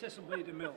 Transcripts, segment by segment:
Cecil B. DeMille.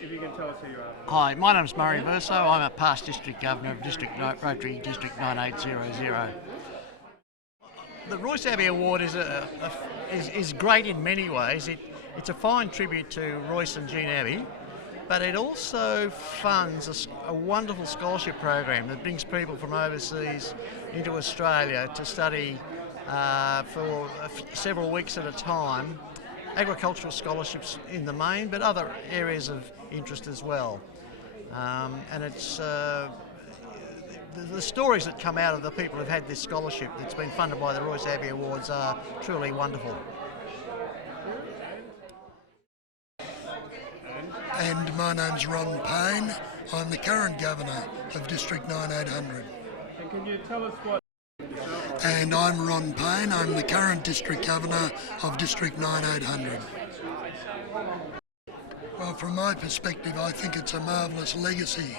If you can tell us who you are. Hi, my name's Murray Verso. I'm a past District Governor of Rotary District 9800. The Royce Abbey Award is great in many ways. It's a fine tribute to Royce and Jean Abbey, but it also funds a wonderful scholarship program that brings people from overseas into Australia to study for several weeks at a time. Agricultural scholarships in the main, but other areas of interest as well. And it's the stories that come out of the people who've had this scholarship that's been funded by the Royce Abbey Awards are truly wonderful. And my name's Ron Payne. I'm the current Governor of District 9800. And can you tell us what... And I'm Ron Payne. I'm the current District Governor of District 9800. Well, from my perspective, I think it's a marvellous legacy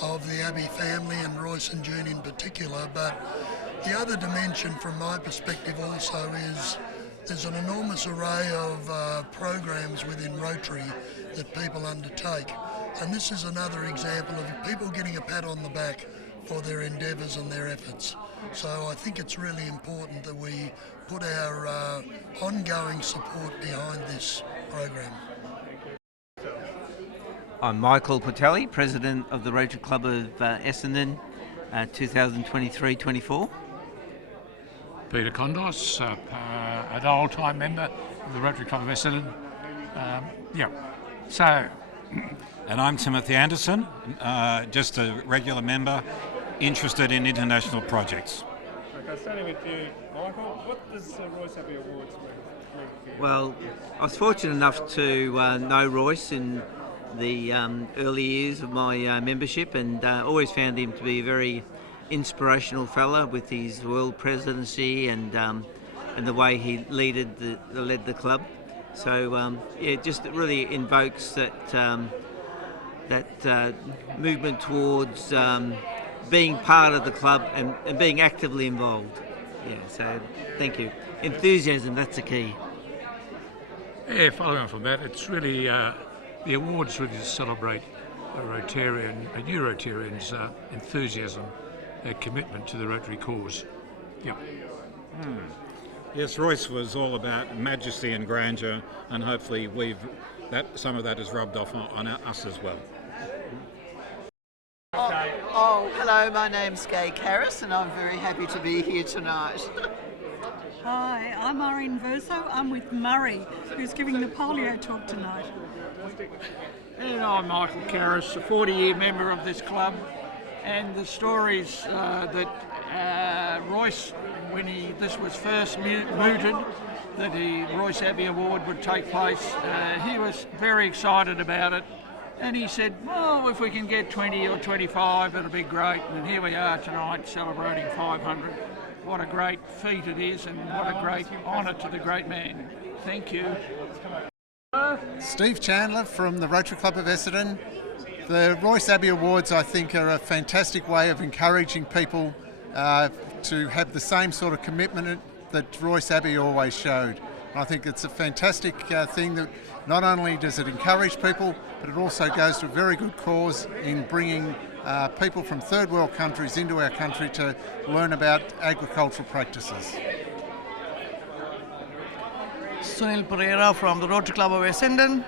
of the Abbey family and Royce and Jean in particular, but the other dimension from my perspective also is there's an enormous array of programs within Rotary that people undertake, and this is another example of people getting a pat on the back for their endeavours and their efforts. So I think it's really important that we put our ongoing support behind this program. I'm Michael Portelli, President of the Rotary Club of Essendon, 2023-24. Peter Kondos, an old-time member of the Rotary Club of Essendon. And I'm Timothy Anderson, just a regular member, interested in international projects. Okay, starting with you, Michael, what does the Royce Abbey Awards mean for you? Well, I was fortunate enough to know Royce in the early years of my membership, and always found him to be a very inspirational fella with his world presidency and the way he led the club. So it just really invokes that movement towards being part of the club and being actively involved. Yeah, so thank you. Enthusiasm, that's the key. Yeah, following on from that, it's really the awards really celebrate new Rotarians' enthusiasm, their commitment to the Rotary cause. Yeah. Yes, Royce was all about majesty and grandeur, and hopefully some of that is rubbed off on us as well. Hello, my name's Gay Karras and I'm very happy to be here tonight. Hi, I'm Irene Verso. I'm with Murray, who's giving the polio talk tonight. And I'm Michael Karras, a 40-year member of this club, and the stories that Royce, when this was first mooted, that the Royce Abbey Award would take place. He was very excited about it, and he said, well, if we can get 20 or 25, it'll be great. And here we are tonight celebrating 500. What a great feat it is, and what a great honour to the great man. Thank you. Steve Chandler from the Rotary Club of Essendon. The Royce Abbey Awards, I think, are a fantastic way of encouraging people to have the same sort of commitment that Royce Abbey always showed. And I think it's a fantastic thing that not only does it encourage people, but it also goes to a very good cause in bringing people from third world countries into our country to learn about agricultural practices. Sunil Pereira from the Rotary Club of Essendon,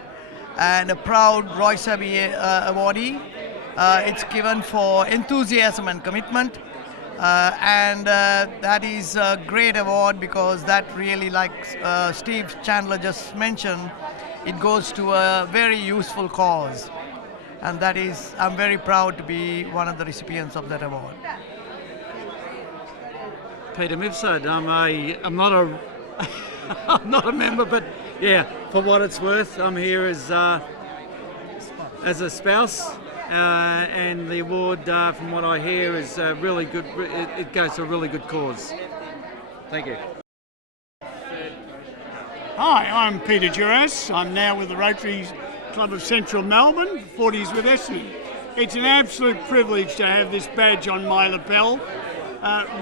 and a proud Royce Abbey awardee. It's given for enthusiasm and commitment, and that is a great award because that really, like Steve Chandler just mentioned, it goes to a very useful cause, and that is, I'm very proud to be one of the recipients of that award. Peter Mifsud, I'm not a I'm not a member, but yeah, for what it's worth, I'm here as a spouse, and the award, from what I hear, is really good. It goes to a really good cause. Thank you. Hi, I'm Peter Duras. I'm now with the Rotary Club of Central Melbourne, 40s with Essendon. It's an absolute privilege to have this badge on my lapel.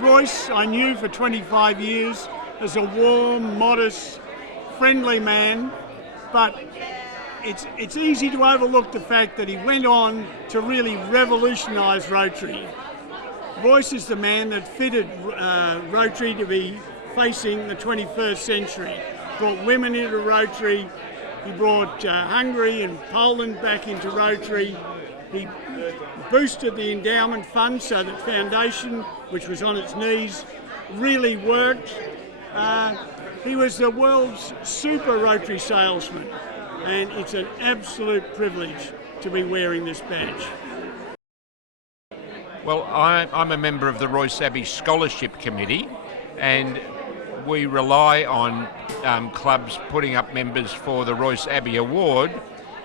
Royce, I knew for 25 years as a warm, modest, friendly man, but it's easy to overlook the fact that he went on to really revolutionise Rotary. Royce is the man that fitted Rotary to be facing the 21st century. Brought women into Rotary, he brought Hungary and Poland back into Rotary. He boosted the endowment fund so that Foundation, which was on its knees, really worked. He was the world's super Rotary salesman, and it's an absolute privilege to be wearing this badge. Well, I'm a member of the Royce Abbey Scholarship Committee, and we rely on clubs putting up members for the Royce Abbey Award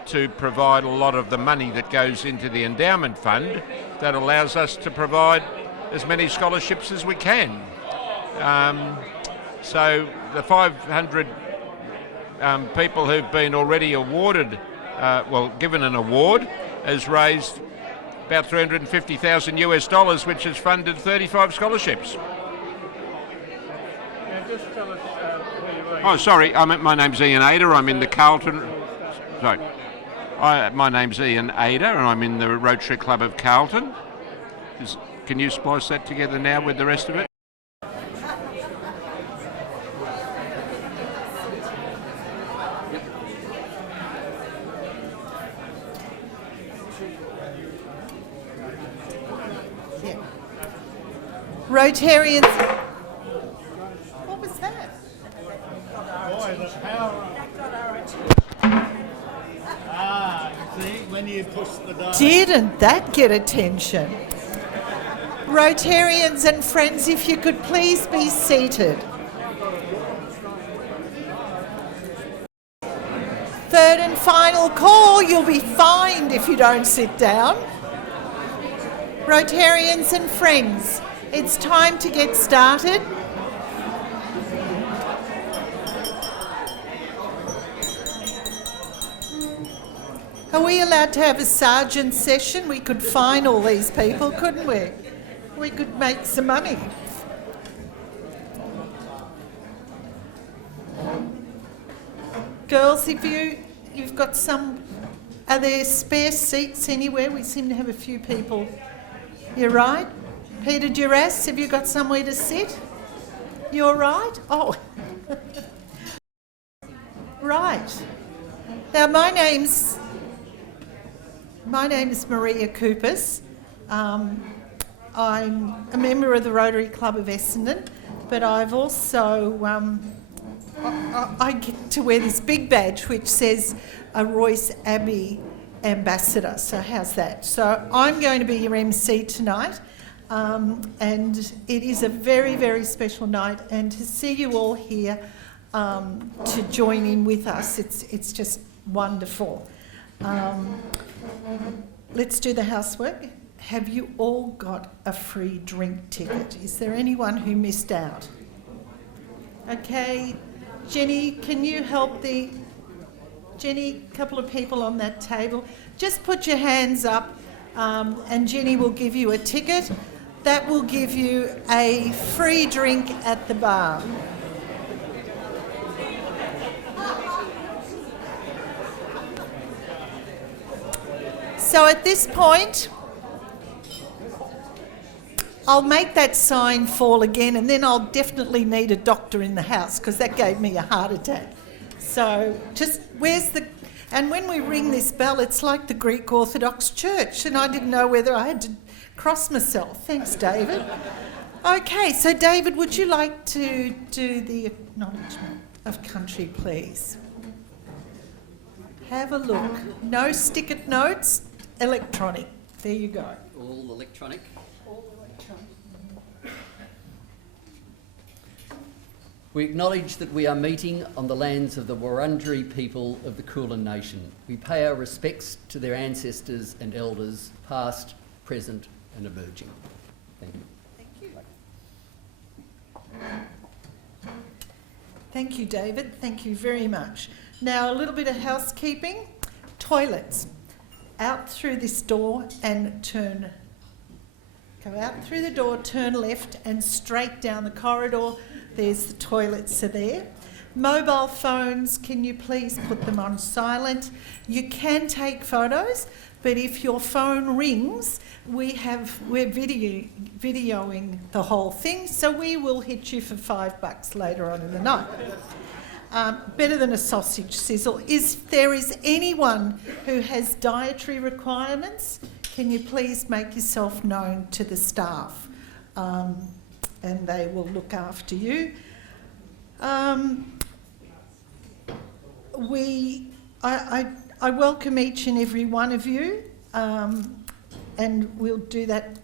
to provide a lot of the money that goes into the endowment fund that allows us to provide as many scholarships as we can. So the 500 people who've been already awarded, given an award, has raised about $350,000 US, which has funded 35 scholarships. Just tell us where you are. Oh, sorry, my name's Ian Ada. I'm in the Carlton. Sorry, my name's Ian Ada, and I'm in the Rotary Club of Carlton. Can you splice that together now with the rest of it? Rotarians. What was that? When you push the dial. Didn't that get attention? Rotarians and friends, if you could please be seated. Third and final call, you'll be fined if you don't sit down. Rotarians and friends, it's time to get started. Are we allowed to have a sergeant session? We could fine all these people, couldn't we? We could make some money. Girls, if you've got some, are there spare seats anywhere? We seem to have a few people. You're right. Peter Duras, have you got somewhere to sit? You're right? Oh. Right. Now my name's Maria Coopers. I'm a member of the Rotary Club of Essendon, but I've also, I get to wear this big badge which says a Royce Abbey Ambassador. So how's that? So I'm going to be your MC tonight, and it is a very, very special night, and to see you all here, to join in with us. It's just wonderful. Let's do the housework. Have you all got a free drink ticket? Is there anyone who missed out? Okay, Jenny, can you help Jenny, a couple of people on that table, just put your hands up and Jenny will give you a ticket. That will give you a free drink at the bar. So at this point, I'll make that sign fall again, and then I'll definitely need a doctor in the house because that gave me a heart attack. So just, and when we ring this bell, it's like the Greek Orthodox Church, and I didn't know whether I had to cross myself. Thanks, David. Okay, so David, would you like to do the acknowledgement of country, please? Have a look. No stick-it notes, electronic. There you go. All electronic. We acknowledge that we are meeting on the lands of the Wurundjeri people of the Kulin Nation. We pay our respects to their ancestors and elders, past, present and emerging. Thank you. Thank you. Thank you, David. Thank you very much. Now, a little bit of housekeeping. Toilets. Out through this door and turn. Go out through the door, turn left and straight down the corridor. There's the toilets are there. Mobile phones, can you please put them on silent? You can take photos, but if your phone rings, we're videoing the whole thing, so we will hit you for $5 later on in the night. Better than a sausage sizzle. If there is anyone who has dietary requirements, can you please make yourself known to the staff? And they will look after you. I welcome each and every one of you, and we'll do that,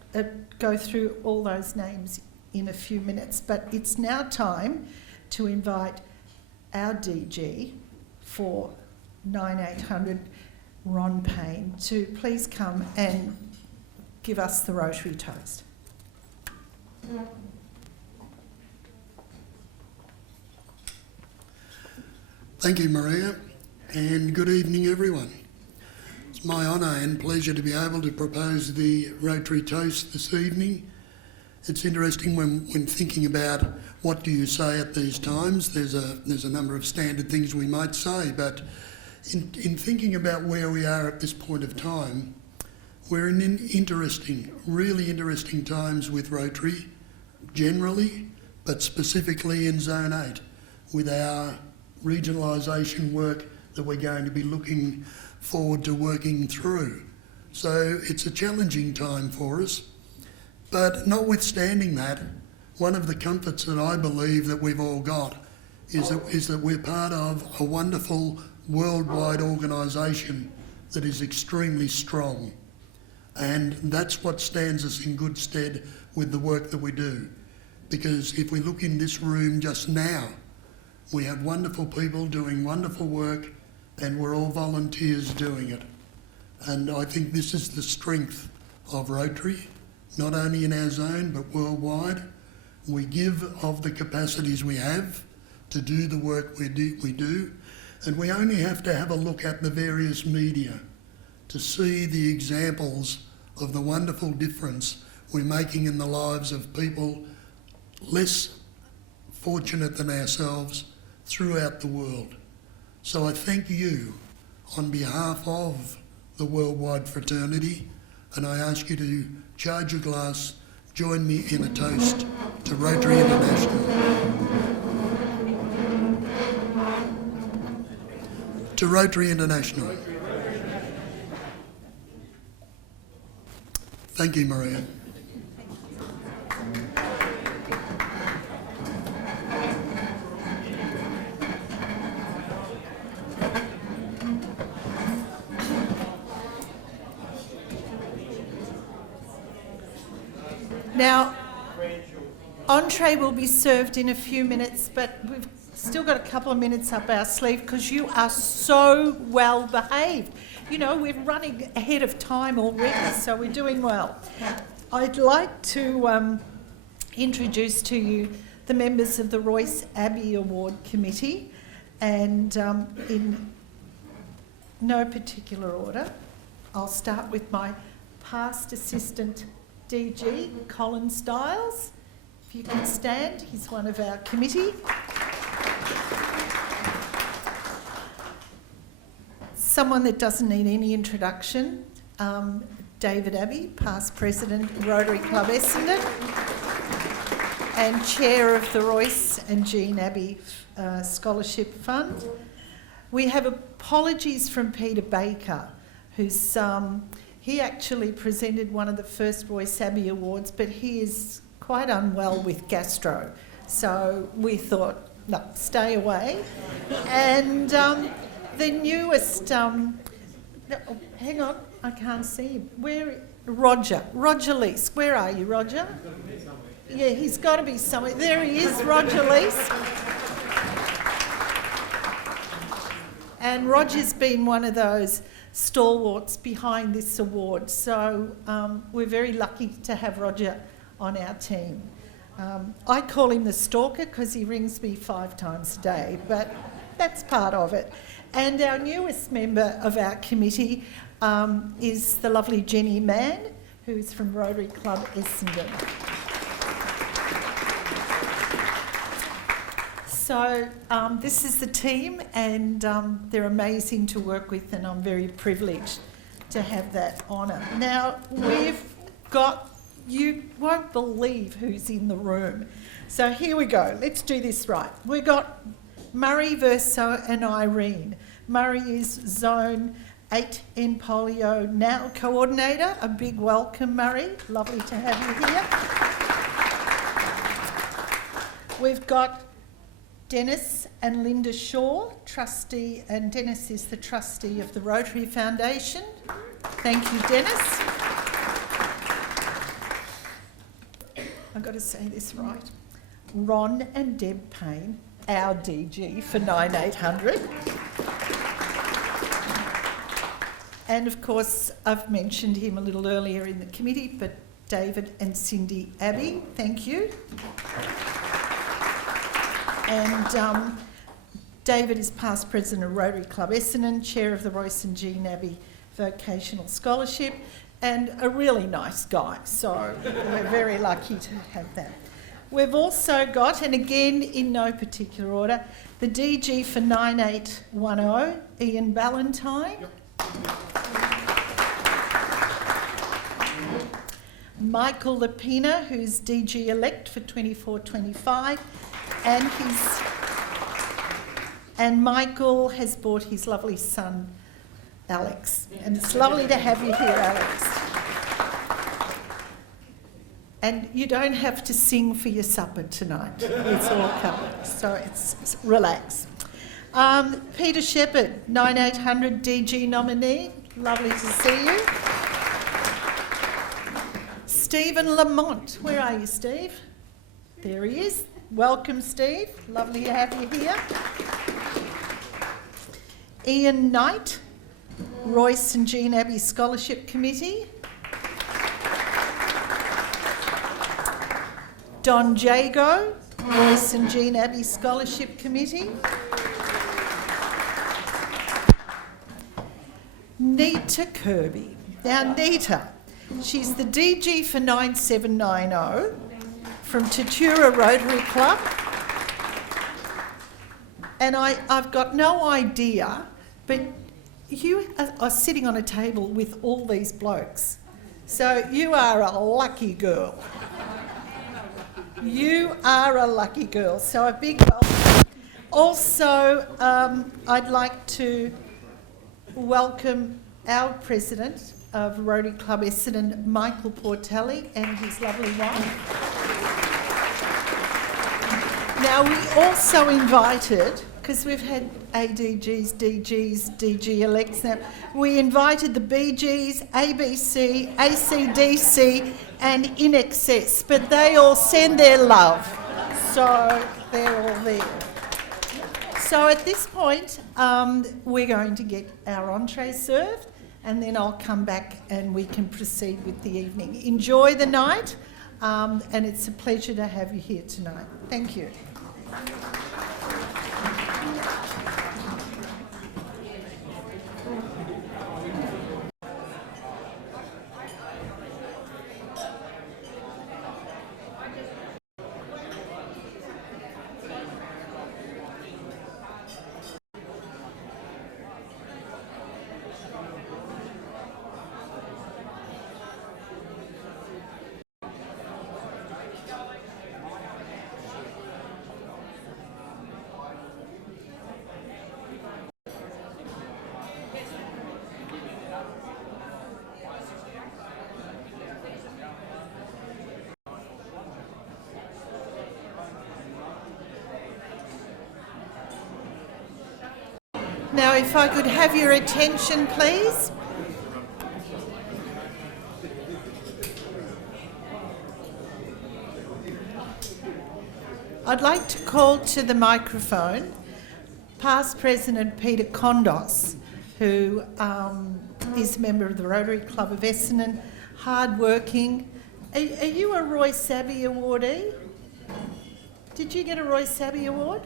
go through all those names in a few minutes. But it's now time to invite our DG for 9800, Ron Payne, to please come and give us the Rotary toast. Thank you, Maria, and good evening, everyone. It's my honour and pleasure to be able to propose the Rotary toast this evening. It's interesting when thinking about what do you say at these times. There's a number of standard things we might say, but in thinking about where we are at this point of time, we're in really interesting times with Rotary generally, but specifically in Zone 8 with our regionalisation work that we're going to be looking forward to working through. So it's a challenging time for us, but notwithstanding that, one of the comforts that I believe that we've all got is that we're part of a wonderful worldwide organisation that is extremely strong, and that's what stands us in good stead with the work that we do. Because if we look in this room just now, we have wonderful people doing wonderful work, and we're all volunteers doing it. And I think this is the strength of Rotary, not only in our zone but worldwide. We give of the capacities we have to do the work we do, and we only have to have a look at the various media to see the examples of the wonderful difference we're making in the lives of people less fortunate than ourselves throughout the world. So I thank you on behalf of the worldwide fraternity, and I ask you to charge your glass, join me in a toast to Rotary International. To Rotary International. Thank you, Maria. Now, entree will be served in a few minutes, but we've still got a couple of minutes up our sleeve because you are so well behaved. You know, we're running ahead of time already, so we're doing well. I'd like to introduce to you the members of the Royce Abbey Award Committee, and in no particular order, I'll start with my past assistant DG, Colin Stiles. If you can stand, he's one of our committee. Someone that doesn't need any introduction, David Abbey, past president, Rotary Club Essendon, and chair of the Royce and Jean Abbey Scholarship Fund. We have apologies from Peter Baker, who's he actually presented one of the first Royce Abbey Awards, but he is quite unwell with gastro, so we thought, no, stay away. And the newest, hang on, I can't see him. Roger Leese. Where are you, Roger? Yeah, he's got to be somewhere. There he is, Roger Leese. And Roger's been one of those stalwarts behind this award, so we're very lucky to have Roger on our team. I call him the stalker because he rings me 5 times a day, but that's part of it. And our newest member of our committee is the lovely Jenny Mann, who's from Rotary Club Essendon. So this is the team, and they're amazing to work with, and I'm very privileged to have that honour. Now, we've got, you won't believe who's in the room. So here we go. Let's do this right. We've got Murray, Verso and Irene. Murray is Zone 8N Polio Now Coordinator. A big welcome, Murray. Lovely to have you here. We've got Dennis and Linda Shaw, trustee, and Dennis is the trustee of the Rotary Foundation. Thank you, Dennis. I've got to say this right. Ron and Deb Payne, our DG for 9800. And of course, I've mentioned him a little earlier in the committee, but David and Cindy Abbey, thank you. And David is past president of Rotary Club Essendon, chair of the Royce and Jean Abbey Vocational Scholarship, and a really nice guy, so we're very lucky to have that. We've also got, and again in no particular order, the DG for 9810, Ian Ballantyne. Yep. Michael Lapina, who's DG elect for 24-25, and Michael has brought his lovely son, Alex. And it's lovely to have you here, Alex. And you don't have to sing for your supper tonight. It's all covered, so it's relax. Peter Shepherd, 9800 DG nominee. Lovely to see you. Stephen Lamont. Where are you, Steve? There he is. Welcome, Steve. Lovely to have you here. Ian Knight, Royce and Jean Abbey Scholarship Committee. Don Jago, Royce and Jean Abbey Scholarship Committee. Nita Kirby. Now, Nita, she's the DG for 9790 from Tatura Rotary Club. And I've got no idea, but you are sitting on a table with all these blokes. So you are a lucky girl. You are a lucky girl. So a big welcome. Also, I'd like to welcome our president of Rotary Club Essendon, Michael Portelli, and his lovely wife. Now, we also invited, because we've had ADGs, DGs, DG elects now, we invited the BGs, ABC, ACDC and In Excess, but they all send their love, so they're all there. So at this point, we're going to get our entrees served, and then I'll come back and we can proceed with the evening. Enjoy the night, and it's a pleasure to have you here tonight. Thank you. Now, if I could have your attention, please. I'd like to call to the microphone past President Peter Kondos, who is a member of the Rotary Club of Essendon, hard-working. Are you a Royce Abbey awardee? Did you get a Royce Abbey award?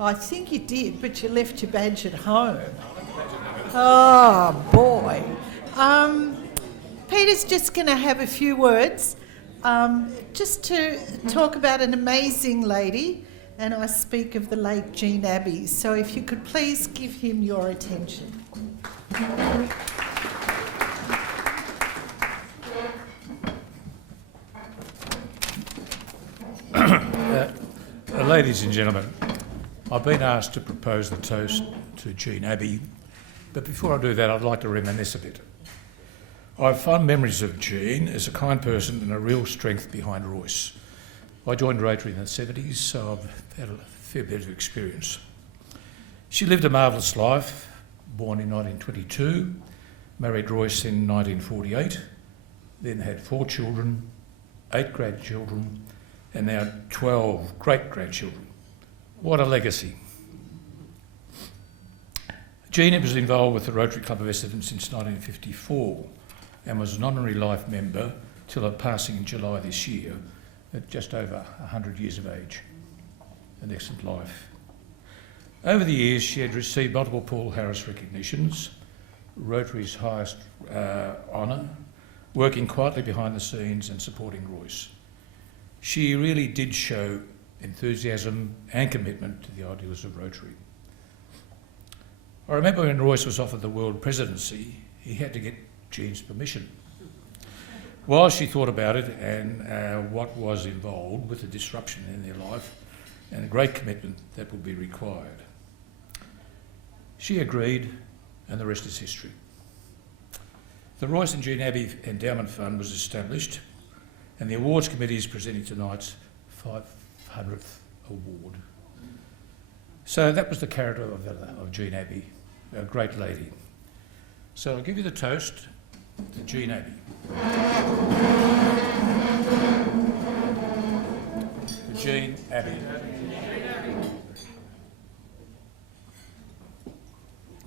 I think you did, but you left your badge at home. Oh, boy. Peter's just going to have a few words just to talk about an amazing lady, and I speak of the late Jean Abbey. So if you could please give him your attention. Ladies and gentlemen, I've been asked to propose the toast to Jean Abbey, but before I do that, I'd like to reminisce a bit. I have fond memories of Jean as a kind person and a real strength behind Royce. I joined Rotary in the 70s, so I've had a fair bit of experience. She lived a marvellous life, born in 1922, married Royce in 1948, then had 4 children, 8 grandchildren, and now 12 great-grandchildren. What a legacy. Jean was involved with the Rotary Club of Essendon since 1954 and was an honorary life member till her passing in July this year at just over 100 years of age. An excellent life. Over the years, she had received multiple Paul Harris recognitions, Rotary's highest honour, working quietly behind the scenes and supporting Royce. She really did show enthusiasm and commitment to the ideals of Rotary. I remember when Royce was offered the world presidency, he had to get Jean's permission. While she thought about it and what was involved with the disruption in their life and the great commitment that would be required, she agreed, and the rest is history. The Royce and Jean Abbey Endowment Fund was established, and the Awards Committee is presenting tonight's 500th award. So that was the character of Jean Abbey, a great lady. So I'll give you the toast to Jean Abbey. To Jean Abbey.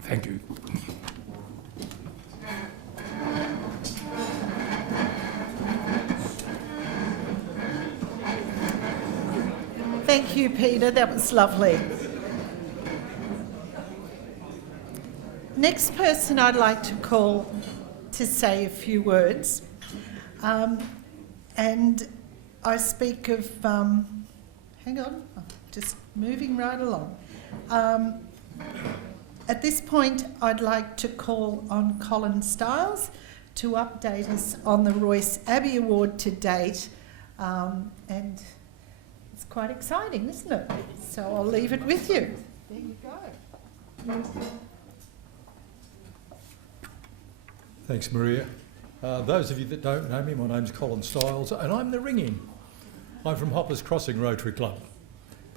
Thank you. Thank you, Peter. That was lovely. Next person I'd like to call to say a few words. And I speak of... hang on, I'm just moving right along. At this point, I'd like to call on Colin Stiles to update us on the Royce Abbey Award to date. And it's quite exciting, isn't it? So I'll leave it with you. There you go. Thanks, Maria. Those of you that don't know me, my name's Colin Stiles, and I'm the ring-in. I'm from Hoppers Crossing Rotary Club,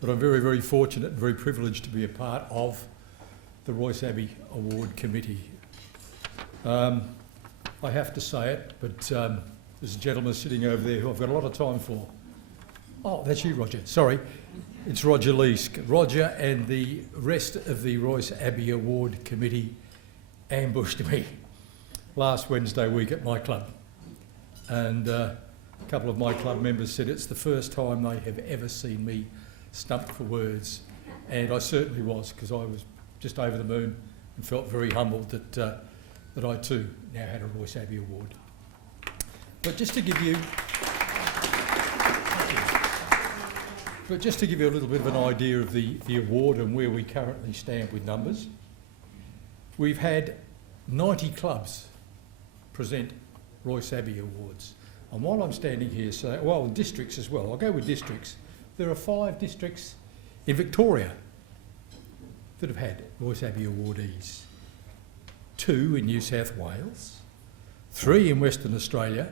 but I'm very, very fortunate and very privileged to be a part of the Royce Abbey Award Committee. I have to say it, but there's a gentleman sitting over there who I've got a lot of time for. Oh, that's you, Roger. Sorry. It's Roger Leask. Roger and the rest of the Royce Abbey Award Committee ambushed me last Wednesday week at my club. And a couple of my club members said it's the first time they have ever seen me stumped for words. And I certainly was, because I was just over the moon and felt very humbled that I too now had a Royce Abbey Award. But just to give you a little bit of an idea of the award and where we currently stand with numbers, we've had 90 clubs present Royce Abbey Awards. And while I'm standing here, districts as well, I'll go with districts. There are 5 districts in Victoria that have had Royce Abbey awardees. 2 in New South Wales, 3 in Western Australia,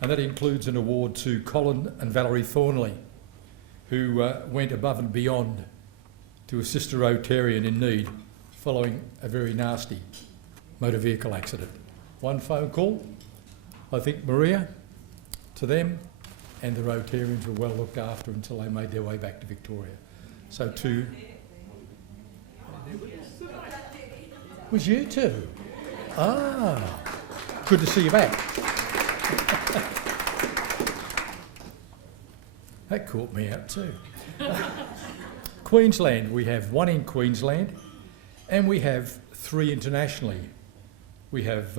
and that includes an award to Colin and Valerie Thornley, who went above and beyond to assist a Rotarian in need following a very nasty motor vehicle accident. One phone call, I think, Maria, to them, and the Rotarians were well looked after until they made their way back to Victoria. So 2... Was you too? Ah, good to see you back. That caught me out too. Queensland, we have 1 in Queensland and we have 3 internationally. We have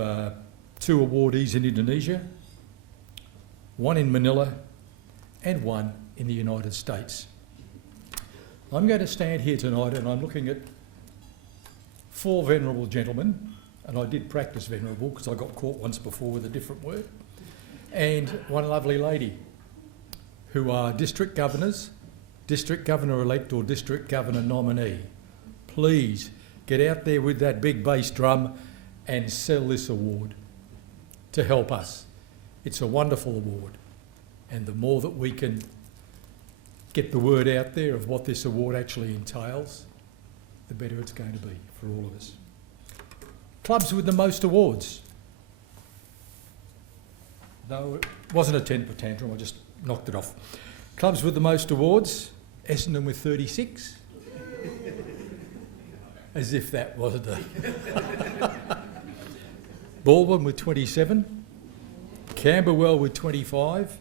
2 awardees in Indonesia, 1 in Manila and 1 in the United States. I'm going to stand here tonight and I'm looking at 4 venerable gentlemen, and I did practice venerable because I got caught once before with a different word, and 1 lovely lady, who are district governors, district governor-elect or district governor nominee. Please get out there with that big bass drum and sell this award to help us. It's a wonderful award, and the more that we can get the word out there of what this award actually entails, the better it's going to be for all of us. Clubs with the most awards. No, it wasn't a temper tantrum, I just knocked it off. Clubs with the most awards, Essendon with 36. As if that wasn't a... Baldwin with 27. Camberwell with 25.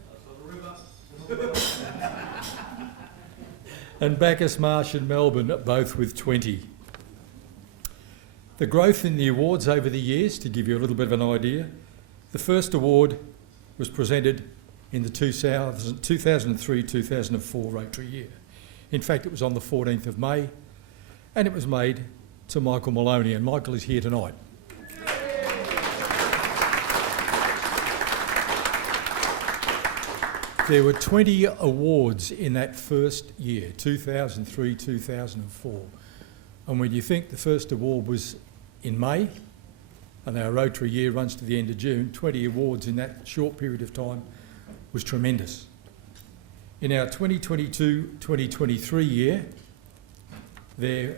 And Bacchus Marsh and Melbourne both with 20. The growth in the awards over the years, to give you a little bit of an idea, the first award was presented in the 2003-2004 Rotary year. In fact, it was on the 14th of May, and it was made to Michael Maloney, and Michael is here tonight. There were 20 awards in that first year, 2003-2004. And when you think the first award was in May, and our Rotary year runs to the end of June, 20 awards in that short period of time was tremendous. In our 2022-2023 year, there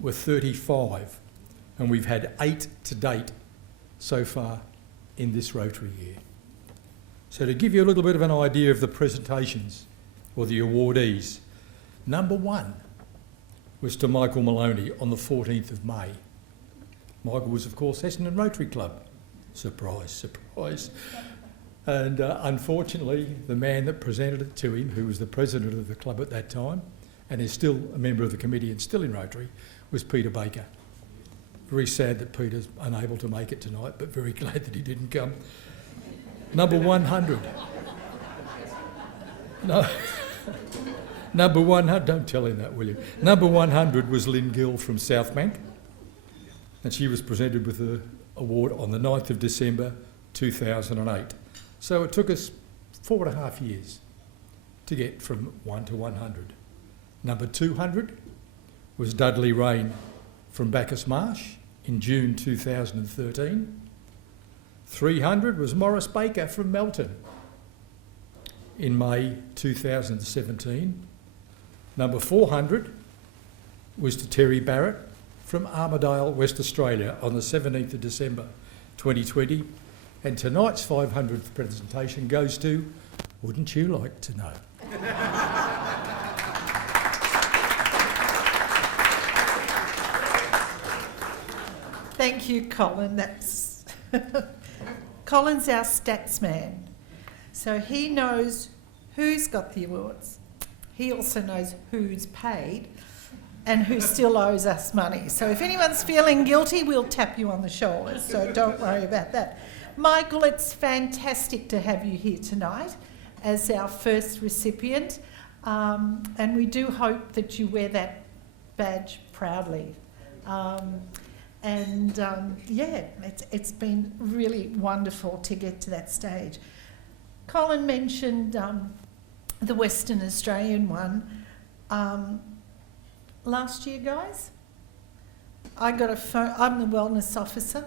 were 35, and we've had 8 to date so far in this Rotary year. So to give you a little bit of an idea of the presentations, or the awardees, number 1 was to Michael Maloney on the 14th of May. Michael was, of course, Essendon Rotary Club. Surprise, surprise. And unfortunately, the man that presented it to him, who was the president of the club at that time, and is still a member of the committee and still in Rotary, was Peter Baker. Very sad that Peter's unable to make it tonight, but very glad that he didn't come. Number 100. No. Number 100, don't tell him that, will you? Number 100 was Lynn Gill from Southbank, and she was presented with the award on the 9th of December 2008. So it took us 4.5 years to get from 1 to 100. Number 200 was Dudley Rain from Bacchus Marsh in June 2013. 300 was Morris Baker from Melton in May 2017. Number 400 was to Terry Barrett from Armidale, West Australia on the 17th of December 2020. And tonight's 500th presentation goes to, wouldn't you like to know? Thank you, Colin. That's Colin's our stats man. So he knows who's got the awards. He also knows who's paid and who still owes us money. So if anyone's feeling guilty, we'll tap you on the shoulder. So don't worry about that. Michael, it's fantastic to have you here tonight as our first recipient. And we do hope that you wear that badge proudly. It's been really wonderful to get to that stage. Colin mentioned the Western Australian one. Last year, guys, I got a phone. I'm the wellness officer.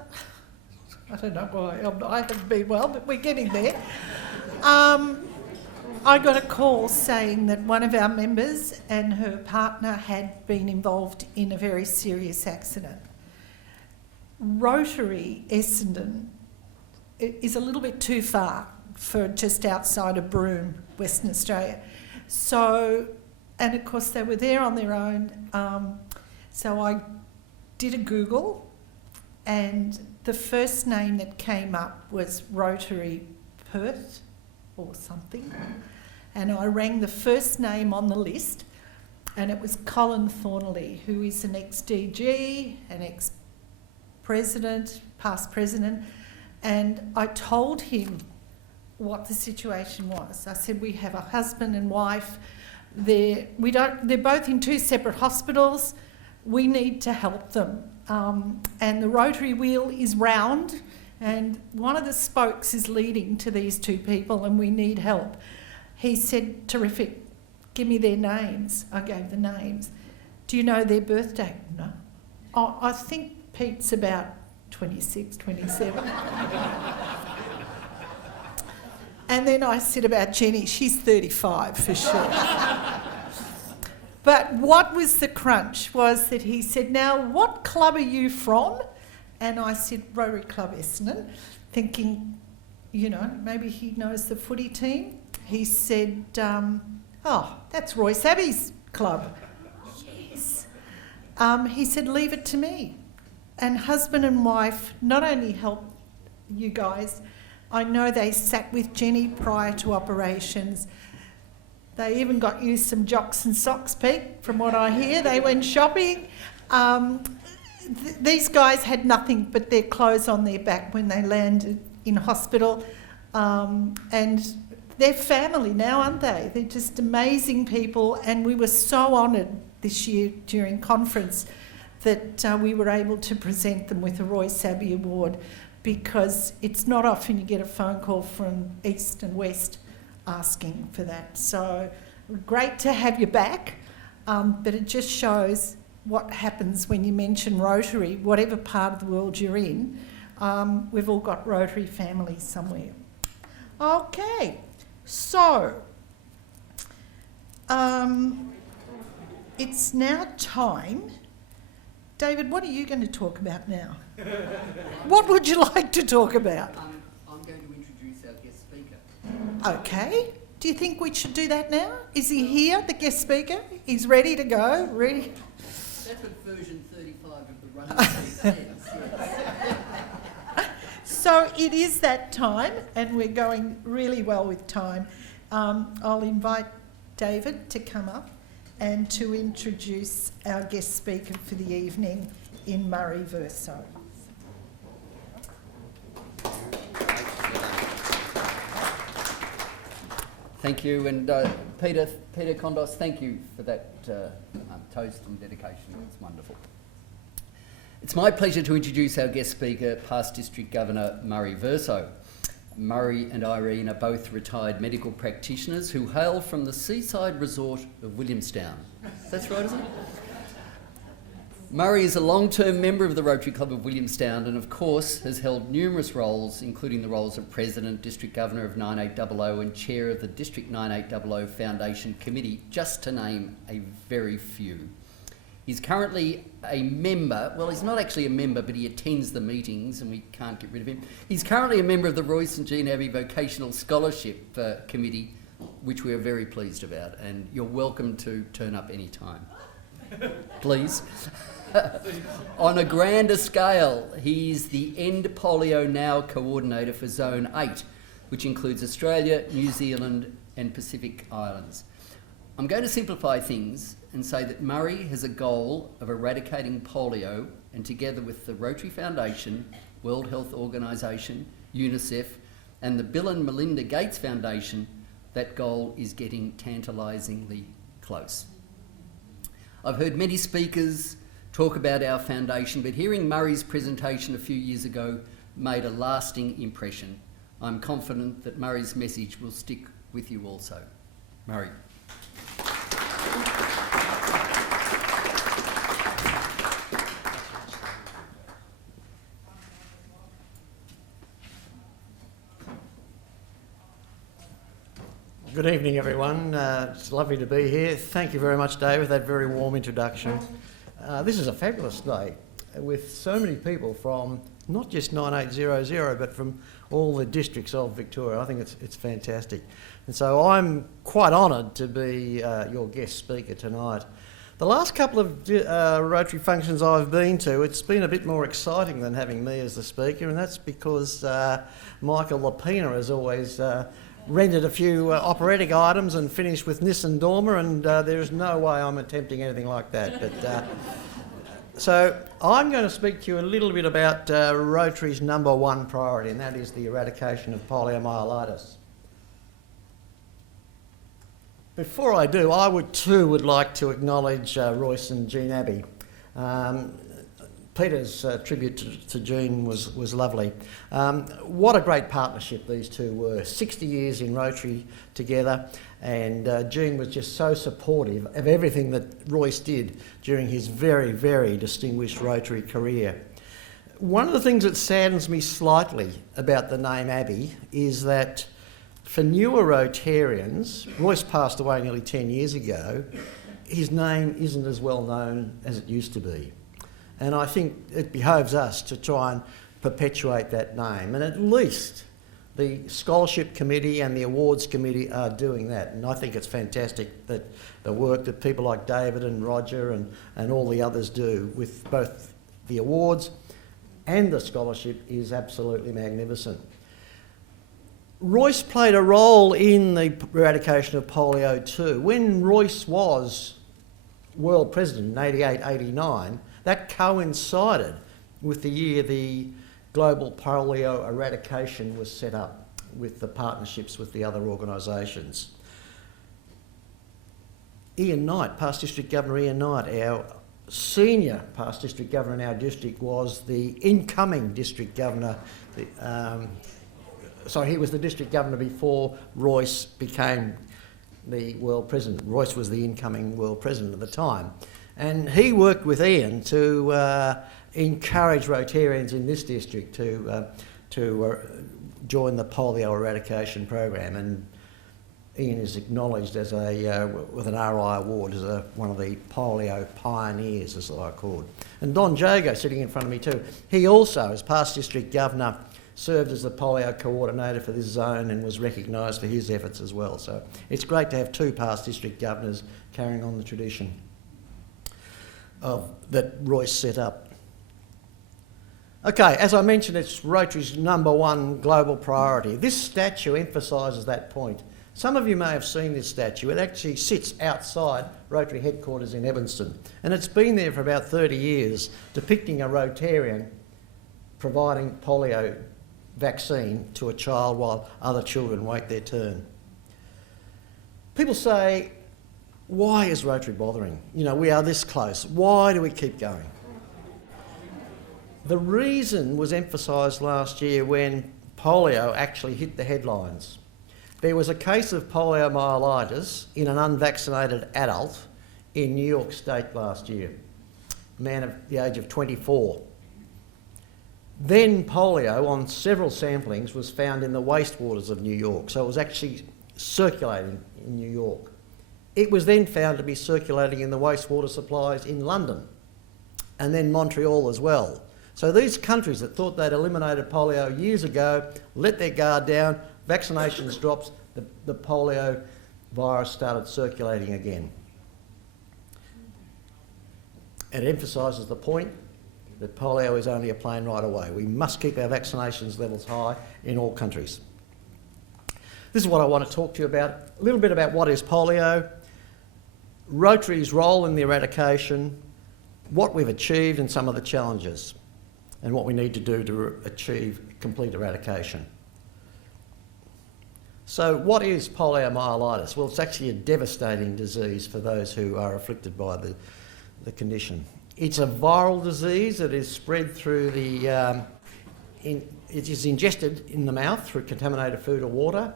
I don't know why I haven't been well, but we're getting there. I got a call saying that one of our members and her partner had been involved in a very serious accident. Rotary Essendon is a little bit too far for just outside of Broome, Western Australia. So, and of course they were there on their own. So I did a Google, and the first name that came up was Rotary Perth or something. And I rang the first name on the list, and it was Colin Thornley, who is an ex-DG, an ex-president, past president, and I told him what the situation was. I said, we have a husband and wife. They're both in two separate hospitals. We need to help them. And the Rotary wheel is round, and one of the spokes is leading to these two people, and we need help. He said, terrific, give me their names. I gave the names. Do you know their birthday? No. Oh, I think Pete's about 26, 27. And then I said about Jenny, she's 35 for sure. But what was the crunch was that he said, now what club are you from? And I said, Rotary Club Essendon, thinking, maybe he knows the footy team. He said, that's Royce Abbey's club. Yes. He said, leave it to me. And husband and wife not only helped you guys, I know they sat with Jenny prior to operations. They even got you some jocks and socks, Pete, from what I hear. They went shopping. These guys had nothing but their clothes on their back when they landed in hospital. And they're family now, aren't they? They're just amazing people. And we were so honoured this year during conference that we were able to present them with a Royce Abbey Award, because it's not often you get a phone call from East and West asking for that. So great to have you back, but it just shows what happens when you mention Rotary, whatever part of the world you're in. We've all got Rotary families somewhere. Okay, so it's now time. David, what are you going to talk about now? What would you like to talk about? I'm going to introduce our guest speaker. Okay. Do you think we should do that now? Is he here, the guest speaker? He's ready to go? Ready? That's what version 35 of the running says, yes. So it is that time, and we're going really well with time. I'll invite David to come up and to introduce our guest speaker for the evening in Murray Verso. Thank you, and Peter Kondos, thank you for that toast and dedication. It's wonderful. It's my pleasure to introduce our guest speaker, past District Governor Murray Verso. Murray and Irene are both retired medical practitioners who hail from the seaside resort of Williamstown. That's right, isn't it? Murray is a long-term member of the Rotary Club of Williamstown and, of course, has held numerous roles, including the roles of President, District Governor of 9800 and Chair of the District 9800 Foundation Committee, just to name a very few. He's currently a member, well, he's not actually a member, but he attends the meetings and we can't get rid of him. He's currently a member of the Royce and Jean Abbey Vocational Scholarship Committee, which we are very pleased about, and you're welcome to turn up any time. Please. On a grander scale, he's the End Polio Now coordinator for Zone 8, which includes Australia, New Zealand and Pacific Islands. I'm going to simplify things and say that Murray has a goal of eradicating polio, and together with the Rotary Foundation, World Health Organisation, UNICEF and the Bill and Melinda Gates Foundation, that goal is getting tantalisingly close. I've heard many speakers talk about our foundation, but hearing Murray's presentation a few years ago made a lasting impression. I'm confident that Murray's message will stick with you also. Murray. Good evening, everyone. It's lovely to be here. Thank you very much, Dave, for that very warm introduction. This is a fabulous day with so many people from not just 9800, but from all the districts of Victoria. I think it's fantastic. And so I'm quite honoured to be your guest speaker tonight. The last couple of Rotary functions I've been to, it's been a bit more exciting than having me as the speaker, and that's because Michael Lapina has always rendered a few operatic items and finished with Nissan Dormer, and there's no way I'm attempting anything like that. But so I'm going to speak to you a little bit about Rotary's #1 priority, and that is the eradication of poliomyelitis. Before I do, I would like to acknowledge Royce and Jean Abbey. Peter's tribute to Jean was lovely. What a great partnership these two were. 60 years in Rotary together, and Jean was just so supportive of everything that Royce did during his very, very distinguished Rotary career. One of the things that saddens me slightly about the name Abbey is that for newer Rotarians, Royce passed away nearly 10 years ago, his name isn't as well known as it used to be. And I think it behoves us to try and perpetuate that name. And at least the Scholarship Committee and the Awards Committee are doing that. And I think it's fantastic that the work that people like David and Roger and all the others do with both the awards and the scholarship is absolutely magnificent. Royce played a role in the eradication of polio too. When Royce was World President in 88-89, that coincided with the year the Global Polio Eradication was set up with the partnerships with the other organisations. Ian Knight, past District Governor Ian Knight, our senior past District Governor in our district, was the incoming District Governor. He was the District Governor before Royce became the World President. Royce was the incoming World President at the time. And he worked with Ian to encourage Rotarians in this district to join the polio eradication program. And Ian is acknowledged as with an RI award as one of the polio pioneers, as I called. And Don Jago, sitting in front of me too, he also, as past District Governor, served as the polio coordinator for this zone and was recognised for his efforts as well. So it's great to have two past District Governors carrying on the tradition that Royce set up. Okay, as I mentioned, it's Rotary's #1 global priority. This statue emphasises that point. Some of you may have seen this statue. It actually sits outside Rotary headquarters in Evanston, and it's been there for about 30 years, depicting a Rotarian providing polio vaccine to a child while other children wait their turn. People say, why is Rotary bothering? You know, we are this close. Why do we keep going? The reason was emphasised last year when polio actually hit the headlines. There was a case of poliomyelitis in an unvaccinated adult in New York State last year, a man of the age of 24. Then polio on several samplings was found in the wastewaters of New York, so it was actually circulating in New York. It was then found to be circulating in the wastewater supplies in London and then Montreal as well. So these countries that thought they'd eliminated polio years ago let their guard down, vaccinations dropped, the polio virus started circulating again. It emphasises the point that polio is only a plane ride away. We must keep our vaccinations levels high in all countries. This is what I want to talk to you about, a little bit about what is polio, Rotary's role in the eradication, what we've achieved and some of the challenges, and what we need to do to achieve complete eradication. So what is poliomyelitis? Well, it's actually a devastating disease for those who are afflicted by the condition. It's a viral disease that is spread through it is ingested in the mouth through contaminated food or water,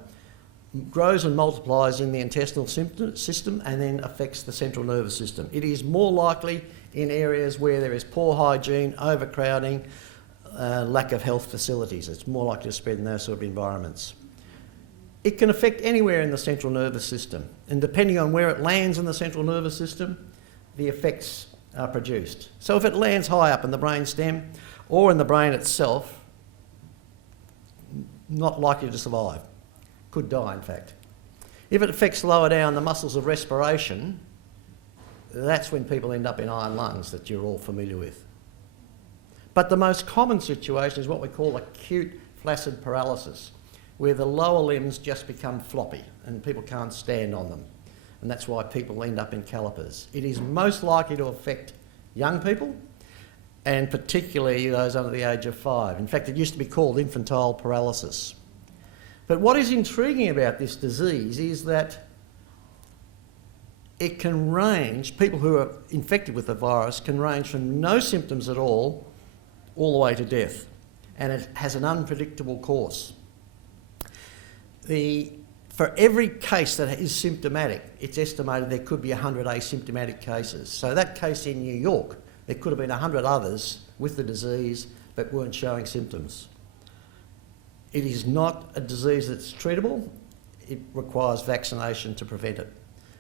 grows and multiplies in the intestinal system and then affects the central nervous system. It is more likely in areas where there is poor hygiene, overcrowding, lack of health facilities. It's more likely to spread in those sort of environments. It can affect anywhere in the central nervous system, and depending on where it lands in the central nervous system, the effects are produced. So if it lands high up in the brain stem or in the brain itself, not likely to survive. Could die, in fact. If it affects lower down the muscles of respiration, that's when people end up in iron lungs that you're all familiar with. But the most common situation is what we call acute flaccid paralysis, where the lower limbs just become floppy and people can't stand on them. And that's why people end up in calipers. It is most likely to affect young people, and particularly those under the age of 5. In fact, it used to be called infantile paralysis. But what is intriguing about this disease is that it can range, people who are infected with the virus can range from no symptoms at all the way to death. And it has an unpredictable course. For every case that is symptomatic, it's estimated there could be 100 asymptomatic cases. So that case in New York, there could have been 100 others with the disease but weren't showing symptoms. It is not a disease that's treatable. It requires vaccination to prevent it.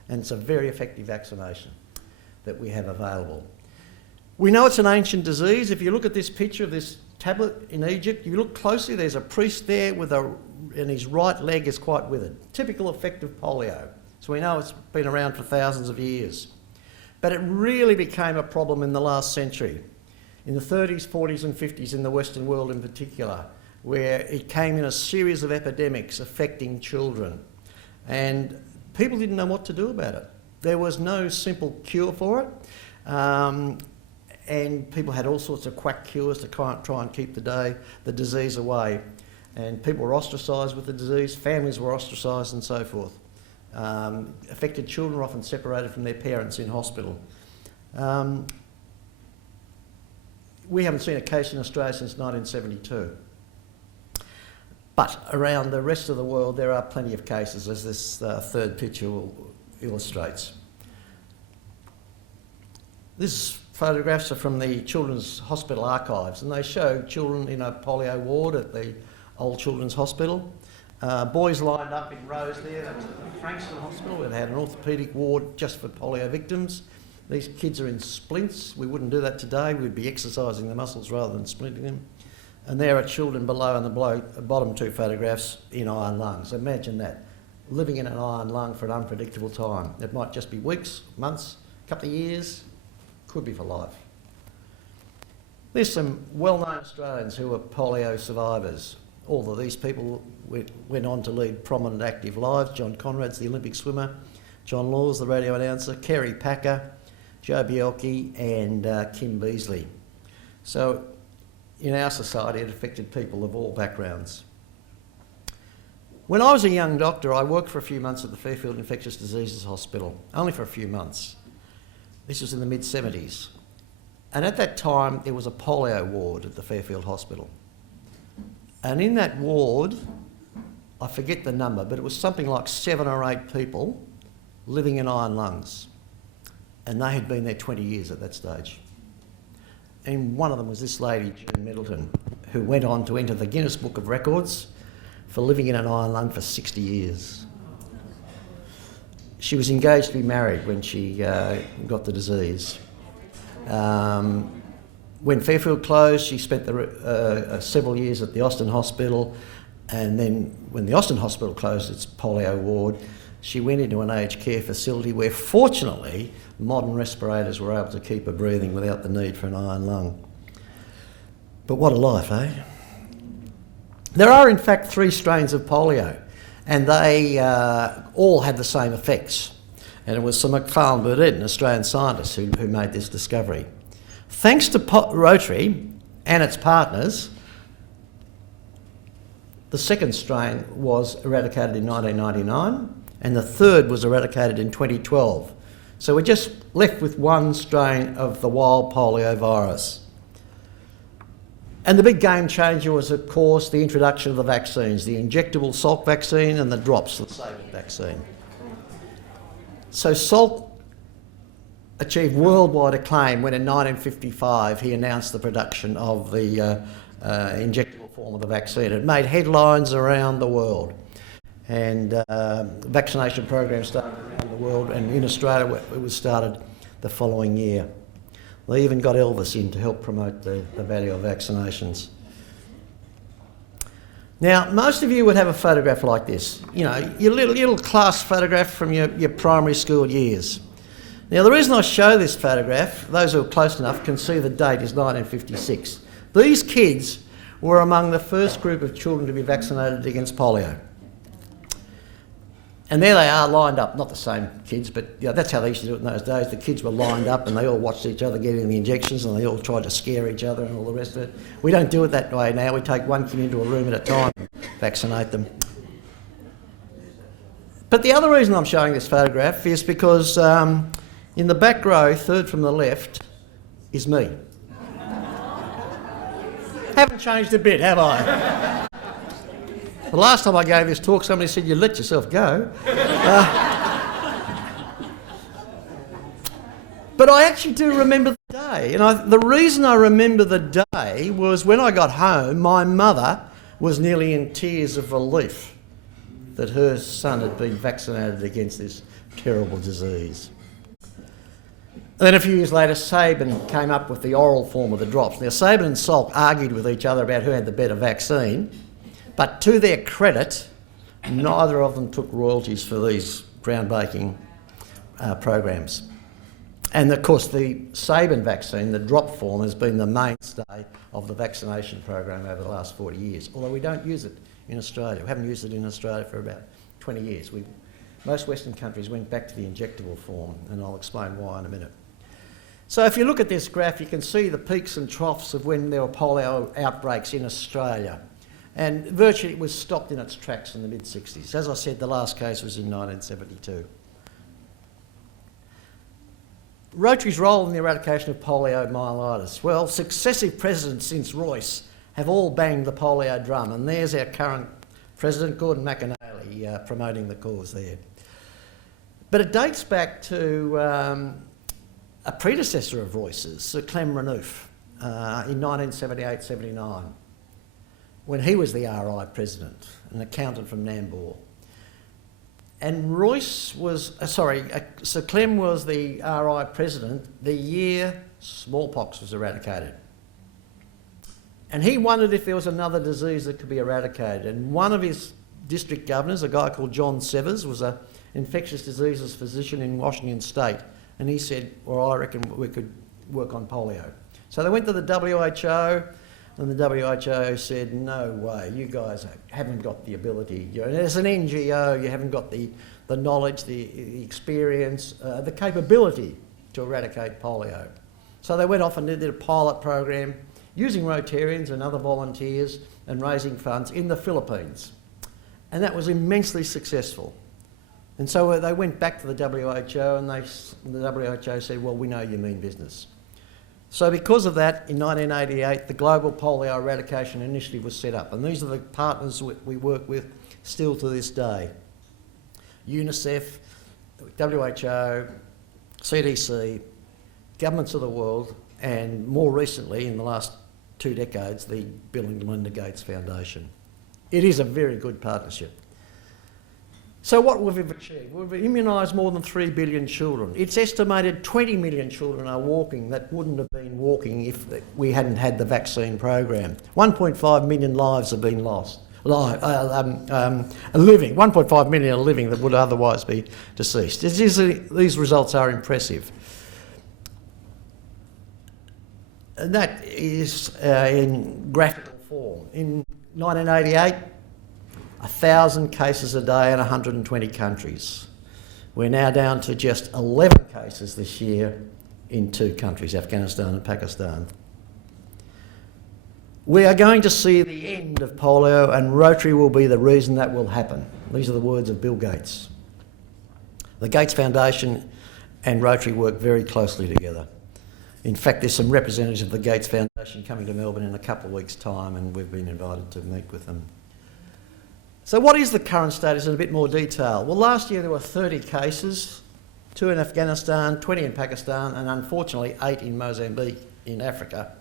And it's a very effective vaccination that we have available. We know it's an ancient disease. If you look at this picture of this tablet in Egypt, you look closely, there's a priest there and his right leg is quite withered. Typical effect of polio. So we know it's been around for thousands of years. But it really became a problem in the last century, in the 30s, 40s and 50s in the Western world in particular, where it came in a series of epidemics affecting children. And people didn't know what to do about it. There was no simple cure for it. And people had all sorts of quack cures to try and keep the disease away. And people were ostracised with the disease, families were ostracised and so forth. Affected children were often separated from their parents in hospital. We haven't seen a case in Australia since 1972. But around the rest of the world there are plenty of cases, as this third picture illustrates. These photographs are from the Children's Hospital archives, and they show children in a polio ward at the Old Children's Hospital. Boys lined up in rows there. That was at the Frankston Hospital, where they had an orthopaedic ward just for polio victims. These kids are in splints. We wouldn't do that today. We'd be exercising the muscles rather than splinting them. And there are children below in the bottom two photographs in iron lungs. Imagine that, living in an iron lung for an unpredictable time. It might just be weeks, months, a couple of years, could be for life. There's some well-known Australians who are polio survivors. All of these people went on to lead prominent active lives. John Conrad's the Olympic swimmer, John Laws the radio announcer, Kerry Packer, Joe Bielke and Kim Beazley. So in our society it affected people of all backgrounds. When I was a young doctor, I worked for a few months at the Fairfield Infectious Diseases Hospital, only for a few months. This was in the mid-70s. And at that time, there was a polio ward at the Fairfield Hospital. And in that ward, I forget the number, but it was something like 7 or 8 people living in iron lungs. And they had been there 20 years at that stage. And one of them was this lady, June Middleton, who went on to enter the Guinness Book of Records for living in an iron lung for 60 years. She was engaged to be married when she got the disease. When Fairfield closed, she spent several years at the Austin Hospital, and then when the Austin Hospital closed its polio ward, she went into an aged care facility where fortunately modern respirators were able to keep her breathing without the need for an iron lung. But what a life, eh? There are in fact 3 strains of polio, and they all had the same effects. And it was Sir Macfarlane Burdett, an Australian scientist, who made this discovery. Thanks to Rotary and its partners, the second strain was eradicated in 1999, and the third was eradicated in 2012. So we're just left with 1 strain of the wild polio virus. And the big game changer was, of course, the introduction of the vaccines, the injectable Salk vaccine and the drops, the Sabin vaccine. So Salk achieved worldwide acclaim when in 1955 he announced the production of the injectable form of the vaccine. It made headlines around the world, and vaccination programs started around the world, and in Australia it was started the following year. They even got Elvis in to help promote the value of vaccinations. Now, most of you would have a photograph like this, you know, your little class photograph from your primary school years. Now, the reason I show this photograph, those who are close enough can see the date is 1956. These kids were among the first group of children to be vaccinated against polio. And there they are lined up, not the same kids, but you know, that's how they used to do it in those days. The kids were lined up and they all watched each other getting the injections, and they all tried to scare each other and all the rest of it. We don't do it that way now. We take 1 kid into a room at a time and vaccinate them. But the other reason I'm showing this photograph is because in the back row, third from the left, is me. Haven't changed a bit, have I? The last time I gave this talk, somebody said, "You let yourself go." But I actually do remember the day. And the reason I remember the day was when I got home, my mother was nearly in tears of relief that her son had been vaccinated against this terrible disease. And then a few years later, Sabin came up with the oral form of the drops. Now, Sabin and Salk argued with each other about who had the better vaccine, but to their credit, neither of them took royalties for these groundbreaking programs. And of course, the Sabin vaccine, the drop form, has been the mainstay of the vaccination program over the last 40 years, although we don't use it in Australia. We haven't used it in Australia for about 20 years. Most Western countries went back to the injectable form, and I'll explain why in a minute. So if you look at this graph, you can see the peaks and troughs of when there were polio outbreaks in Australia. And virtually it was stopped in its tracks in the mid-60s. As I said, the last case was in 1972. Rotary's role in the eradication of poliomyelitis. Well, successive presidents since Royce have all banged the polio drum, and there's our current president, Gordon McInally, promoting the cause there. But it dates back to a predecessor of Royce's, Sir Clem Renouf, in 1978-79, when he was the RI president, an accountant from Nambour. And Royce was, Sir Clem was the RI president the year smallpox was eradicated. And he wondered if there was another disease that could be eradicated. And one of his district governors, a guy called John Severs, was an infectious diseases physician in Washington State. And he said, well, I reckon we could work on polio. So they went to the WHO, and the WHO said, no way, you guys haven't got the ability. As an NGO, you haven't got the knowledge, the experience, the capability to eradicate polio. So they went off and did a pilot program using Rotarians and other volunteers and raising funds in the Philippines. And that was immensely successful. And so they went back to the WHO, and the WHO said, well, we know you mean business. So because of that, in 1988, the Global Polio Eradication Initiative was set up. And these are the partners we work with still to this day. UNICEF, WHO, CDC, governments of the world, and more recently, in the last 2 decades, the Bill and Melinda Gates Foundation. It is a very good partnership. So what we've achieved, we've immunised more than 3 billion children. It's estimated 20 million children are walking that wouldn't have been walking if we hadn't had the vaccine program. 1.5 million lives have been lost. living, 1.5 million are living that would otherwise be deceased. These results are impressive. And that is in graphical form. In 1988, 1,000 cases a day in 120 countries. We're now down to just 11 cases this year in 2 countries, Afghanistan and Pakistan. We are going to see the end of polio, and Rotary will be the reason that will happen. These are the words of Bill Gates. The Gates Foundation and Rotary work very closely together. In fact, there's some representatives of the Gates Foundation coming to Melbourne in a couple of weeks' time, and we've been invited to meet with them. So what is the current status in a bit more detail? Well, last year there were 30 cases, 2 in Afghanistan, 20 in Pakistan, and unfortunately 8 in Mozambique in Africa.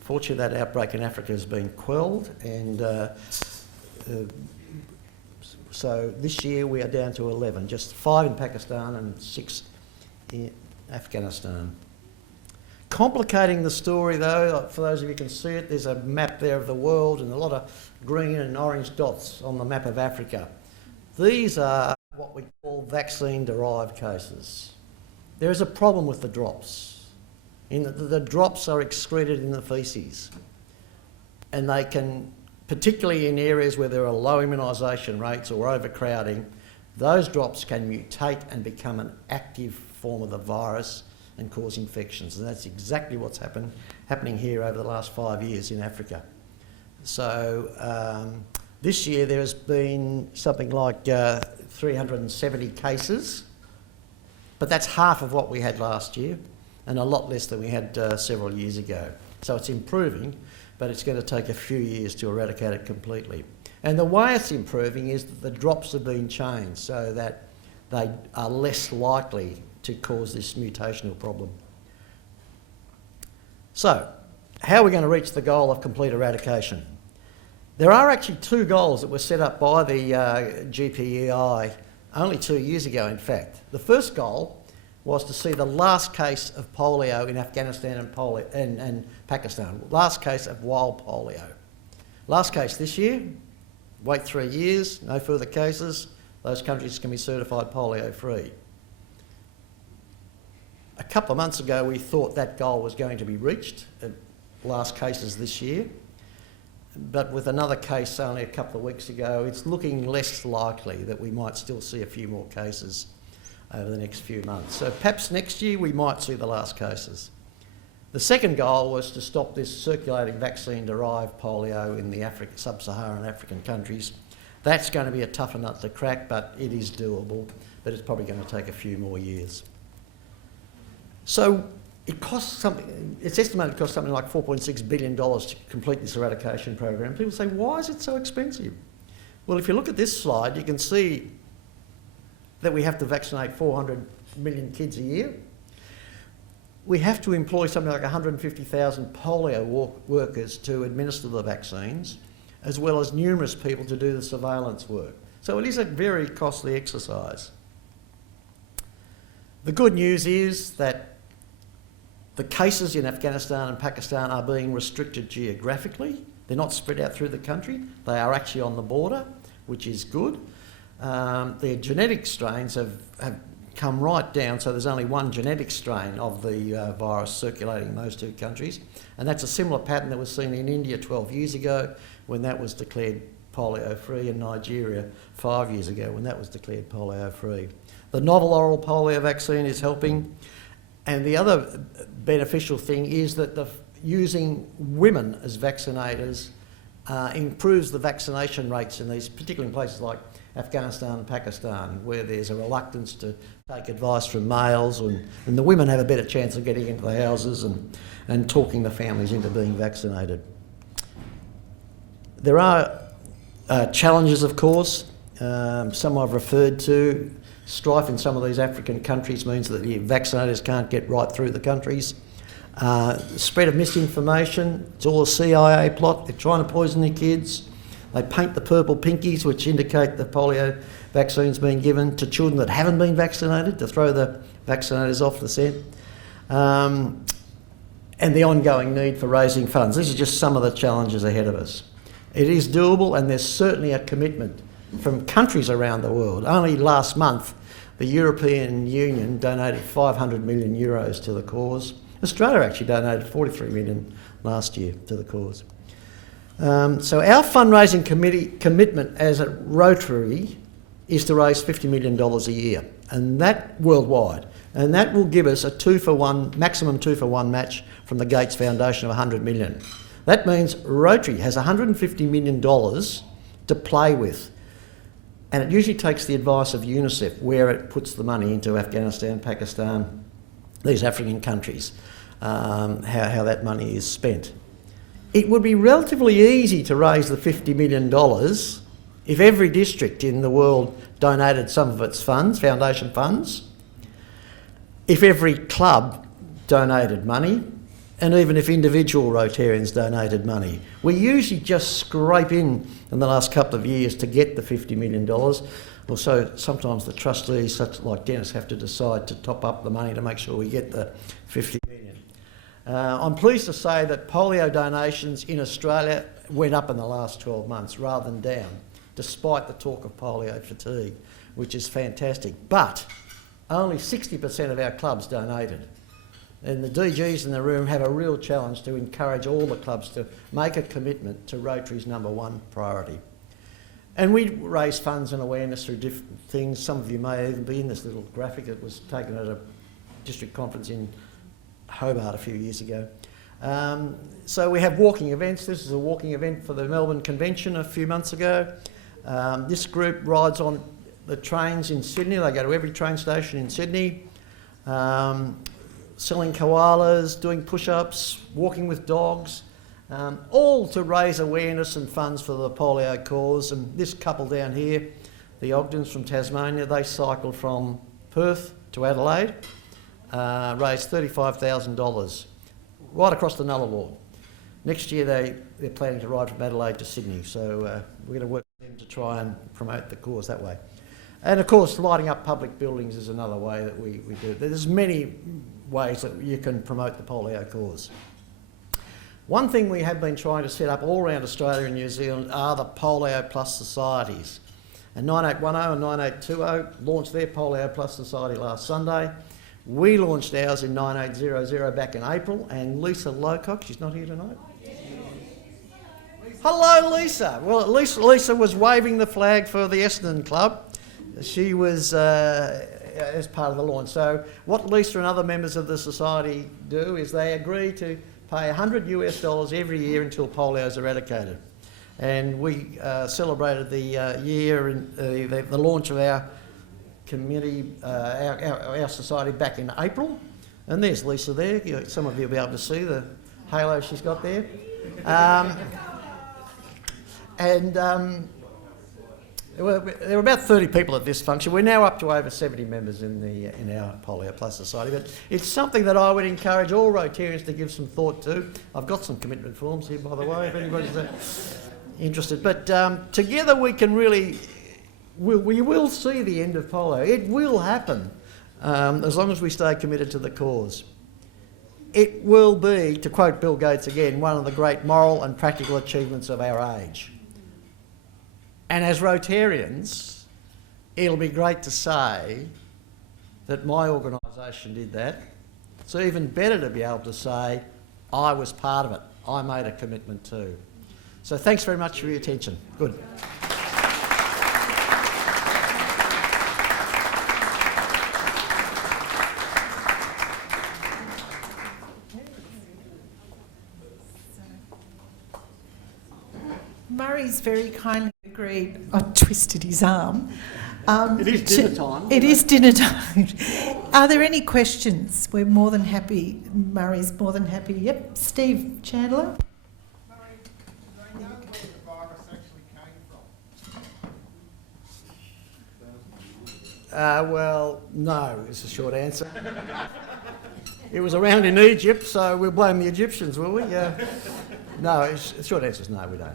Fortunately, that outbreak in Africa has been quelled, and so this year we are down to 11, just 5 in Pakistan and 6 in Afghanistan. Complicating the story though, for those of you who can see it, there's a map there of the world and a lot of green and orange dots on the map of Africa. These are what we call vaccine-derived cases. There is a problem with the drops, in that the drops are excreted in the faeces, and they can, particularly in areas where there are low immunisation rates or overcrowding, those drops can mutate and become an active form of the virus and cause infections, and that's exactly what's happening here over the last 5 years in Africa. So this year there has been something like 370 cases, but that's half of what we had last year and a lot less than we had several years ago. So it's improving, but it's going to take a few years to eradicate it completely. And the way it's improving is that the drops have been changed so that they are less likely to cause this mutational problem. So, how are we going to reach the goal of complete eradication? There are actually 2 goals that were set up by the GPEI only 2 years ago, in fact. The first goal was to see the last case of polio in Afghanistan and Pakistan, last case of wild polio. Last case this year, wait 3 years, no further cases, those countries can be certified polio-free. A couple of months ago we thought that goal was going to be reached at last cases this year, but with another case only a couple of weeks ago, it's looking less likely that we might still see a few more cases over the next few months. So perhaps next year we might see the last cases. The second goal was to stop this circulating vaccine-derived polio in the sub-Saharan African countries. That's going to be a tougher nut to crack, but it is doable, but it's probably going to take a few more years. So it costs something, it's estimated to cost something like $4.6 billion to complete this eradication program. People say, why is it so expensive? Well, if you look at this slide, you can see that we have to vaccinate 400 million kids a year. We have to employ something like 150,000 polio workers to administer the vaccines, as well as numerous people to do the surveillance work. So it is a very costly exercise. The good news is that the cases in Afghanistan and Pakistan are being restricted geographically. They're not spread out through the country. They are actually on the border, which is good. Their genetic strains have come right down, so there's only one genetic strain of the virus circulating in those 2 countries. And that's a similar pattern that was seen in India 12 years ago when that was declared polio-free, and Nigeria 5 years ago when that was declared polio-free. The novel oral polio vaccine is helping. And the other beneficial thing is that using women as vaccinators improves the vaccination rates in these, particularly in places like Afghanistan and Pakistan, where there's a reluctance to take advice from males, and the women have a better chance of getting into the houses and talking the families into being vaccinated. There are challenges, of course, some I've referred to. Strife in some of these African countries means that the vaccinators can't get right through the countries. Spread of misinformation, it's all a CIA plot. They're trying to poison the kids. They paint the purple pinkies, which indicate the polio vaccines being given to children that haven't been vaccinated, to throw the vaccinators off the scent. And the ongoing need for raising funds. These are just some of the challenges ahead of us. It is doable, and there's certainly a commitment from countries around the world. Only last month, the European Union donated 500 million euros to the cause. Australia actually donated 43 million last year to the cause. So our fundraising commitment as a Rotary is to raise $50 million a year, and that worldwide. And that will give us a maximum 2-for-1 match from the Gates Foundation of $100 million. That means Rotary has $150 million to play with. And it usually takes the advice of UNICEF where it puts the money into Afghanistan, Pakistan, these African countries, how that money is spent. It would be relatively easy to raise the $50 million if every district in the world donated some of its funds, foundation funds, if every club donated money, and even if individual Rotarians donated money. We usually just scrape in the last couple of years to get the $50 million. Also, sometimes the trustees, such like Dennis, have to decide to top up the money to make sure we get the $50 million. I'm pleased to say that polio donations in Australia went up in the last 12 months rather than down, despite the talk of polio fatigue, which is fantastic. But only 60% of our clubs donated. And the DGs in the room have a real challenge to encourage all the clubs to make a commitment to Rotary's #1 priority. And we raise funds and awareness through different things. Some of you may even be in this little graphic that was taken at a district conference in Hobart a few years ago. So we have walking events. This is a walking event for the Melbourne Convention a few months ago. This group rides on the trains in Sydney. They go to every train station in Sydney. Selling koalas, doing push-ups, walking with dogs, all to raise awareness and funds for the polio cause. And this couple down here, the Ogdens from Tasmania, they cycled from Perth to Adelaide, raised $35,000 right across the Nullarbor. Next year they're planning to ride from Adelaide to Sydney, so we're going to work with them to try and promote the cause that way. And of course, lighting up public buildings is another way that we do it. There's many ways that you can promote the polio cause. One thing we have been trying to set up all around Australia and New Zealand are the Polio Plus Societies. And 9810 and 9820 launched their Polio Plus Society last Sunday. We launched ours in 9800 back in April, and Lisa Locock, she's not here tonight. Hello, Lisa. Well, at least Lisa was waving the flag for the Essendon Club. She was as part of the launch. So what Lisa and other members of the society do is they agree to pay $100 every year until polio is eradicated. And we celebrated the year and the launch of our committee, our society back in April. And there's Lisa there. Some of you will be able to see the halo she's got there. There were about 30 people at this function. We're now up to over 70 members in our Polio Plus Society. But it's something that I would encourage all Rotarians to give some thought to. I've got some commitment forms here, by the way, if anybody's interested. But together we can really, we will see the end of polio. It will happen as long as we stay committed to the cause. It will be, to quote Bill Gates again, one of the great moral and practical achievements of our age. And as Rotarians, it'll be great to say that my organisation did that. It's even better to be able to say, I was part of it. I made a commitment too. So thanks very much for your attention. Good. Murray's very kindly agreed. I twisted his arm. It is dinner time. It is dinner time. Are there any questions? We're more than happy. Murray's more than happy. Yep. Steve Chandler. Murray, do they know where the virus actually came from? Well, no, is the short answer. It was around in Egypt, so we'll blame the Egyptians, will we? No, the short answer is no, we don't.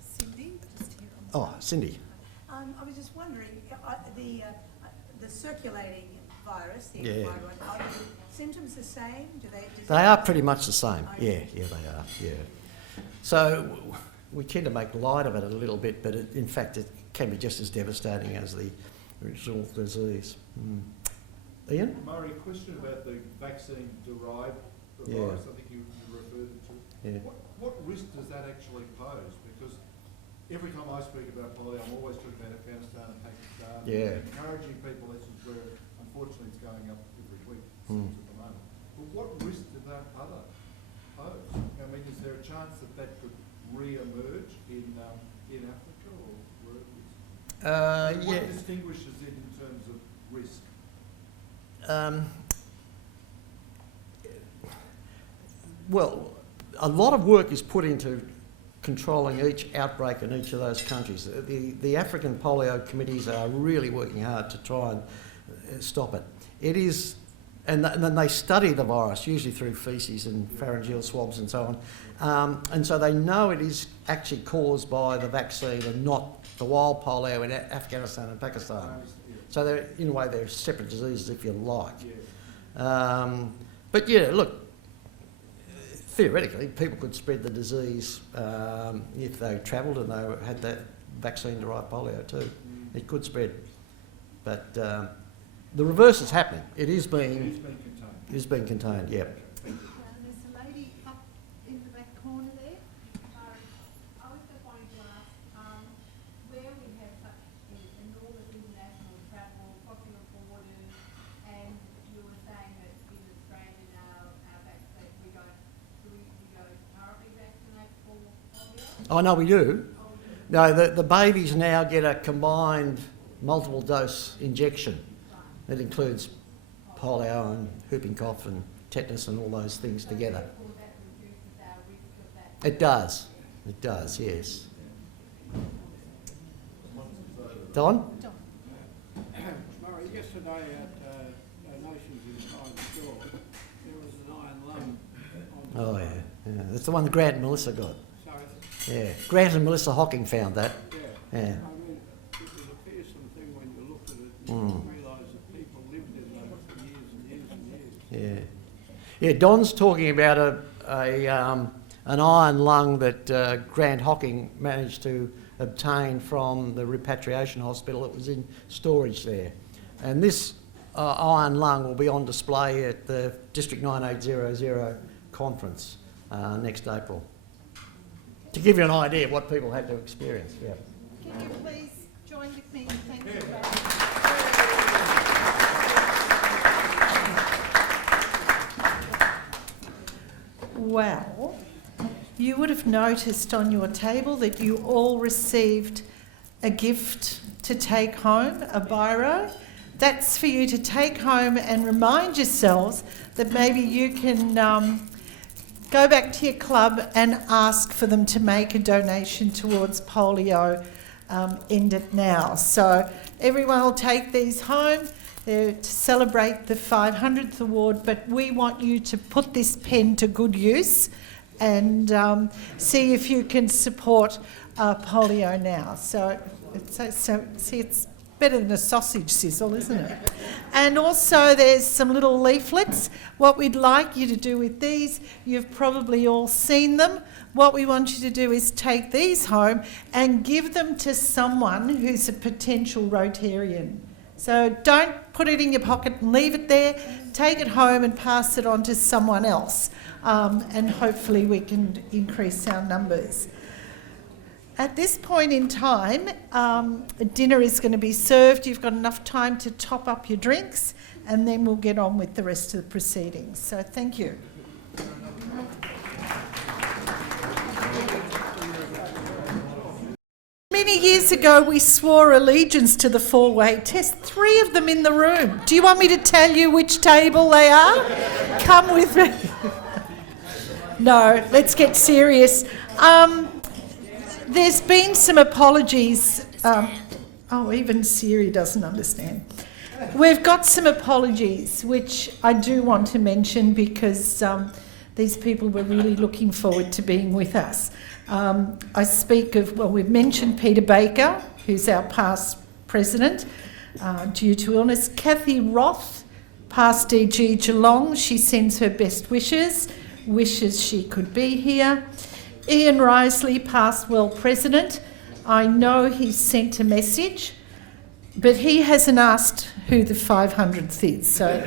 Cindy? Oh, Cindy. I was just wondering, the circulating virus, the Yeah. are the symptoms the same? They are pretty much the same. Yeah, they are. Yeah. So we tend to make light of it a little bit, but in fact it can be just as devastating as the original disease. Ian? Murray, question about the vaccine-derived Yeah. virus, I think you referred it to. Yeah. What risk does that actually pose? Because every time I speak about polio, I'm always talking about Afghanistan and Pakistan. Yeah. Encouraging people, this is where, unfortunately, it's going up every week at the moment. But what risk does that other pose? I mean, is there a chance that that could re-emerge in Africa or where it is? What distinguishes it in terms of risk? Well, a lot of work is put into controlling each outbreak in each of those countries. The African polio committees are really working hard to try and stop it. It is, and then they study the virus, usually through faeces and pharyngeal swabs and so on. And so they know it is actually caused by the vaccine and not the wild polio in Afghanistan and Pakistan. So they're, in a way, they're separate diseases, if you like. But yeah, look, theoretically, people could spread the disease if they travelled and they had that vaccine-derived polio too. It could spread, but the reverse is happening. It is being contained. Yeah. There's a lady up in the back corner there. I was just wanting to ask, where we have such enormous international travel, crossing of borders, and you were saying that in Australia now, our vaccine, we go currently vaccinate for polio? Oh no, we do. No, the babies now get a combined multiple dose injection. That includes polio and whooping cough and tetanus and all those things together. It does. It does, yes. Don? Murray, yesterday at Donations in Private Store, there was an iron lung. Oh yeah. That's the one Grant and Melissa got. Sorry? Yeah. Grant and Melissa Hocking found that. Yeah. Yeah. I mean, it was a fearsome thing when you looked at it. You realise that people lived in those for years and years and years. Yeah. Yeah, Don's talking about an iron lung that Grant Hocking managed to obtain from the repatriation hospital that was in storage there. And this iron lung will be on display at the District 9800 conference next April. To give you an idea of what people had to experience. Yeah. Can you please join with me? Thank you. Well, you would have noticed on your table that you all received a gift to take home, a biro. That's for you to take home and remind yourselves that maybe you can go back to your club and ask for them to make a donation towards polio. End it now. So everyone will take these home. They're to celebrate the 500th award, but we want you to put this pen to good use and see if you can support polio now. So see, it's better than a sausage sizzle, isn't it? And also there's some little leaflets. What we'd like you to do with these, you've probably all seen them. What we want you to do is take these home and give them to someone who's a potential Rotarian. So don't put it in your pocket and leave it there. Take it home and pass it on to someone else. And hopefully we can increase our numbers. At this point in time, dinner is going to be served. You've got enough time to top up your drinks, and then we'll get on with the rest of the proceedings. So thank you. Many years ago, we swore allegiance to the four-way test. 3 of them in the room. Do you want me to tell you which table they are? Come with me. No, let's get serious. There's been some apologies. Even Siri doesn't understand. We've got some apologies, which I do want to mention because these people were really looking forward to being with us. I speak of, we've mentioned Peter Baker, who's our past president, due to illness. Kathy Roth, past DG Geelong, she sends her best wishes she could be here. Ian Risley, past world president. I know he's sent a message, but he hasn't asked who the 500th is, so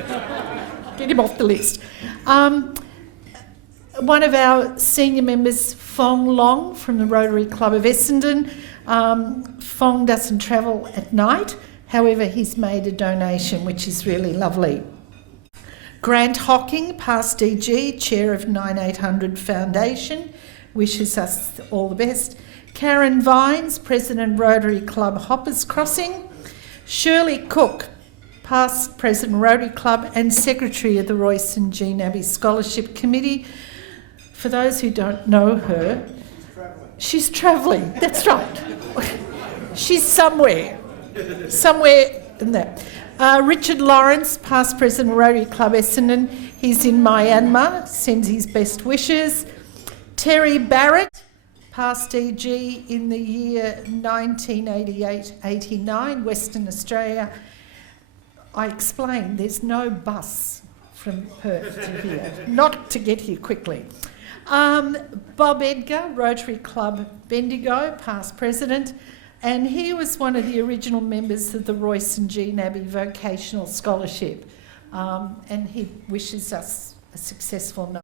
get him off the list. One of our senior members, Fong Long from the Rotary Club of Essendon. Fong doesn't travel at night, however he's made a donation, which is really lovely. Grant Hocking, past DG, chair of 9800 Foundation, wishes us all the best. Karen Vines, president Rotary Club Hoppers Crossing. Shirley Cook, past president Rotary Club and secretary of the Royce and Jean Abbey Scholarship Committee. For those who don't know her, she's travelling, that's right. She's somewhere in there. Richard Lawrence, past president Rotary Club Essendon, he's in Myanmar, sends his best wishes. Terry Barrett, past DG in the year 1988-89, Western Australia. I explained there's no bus from Perth to here, not to get here quickly. Bob Edgar, Rotary Club Bendigo, past president, and he was one of the original members of the Royce and Jean Abbey Vocational Scholarship, and he wishes us a successful night.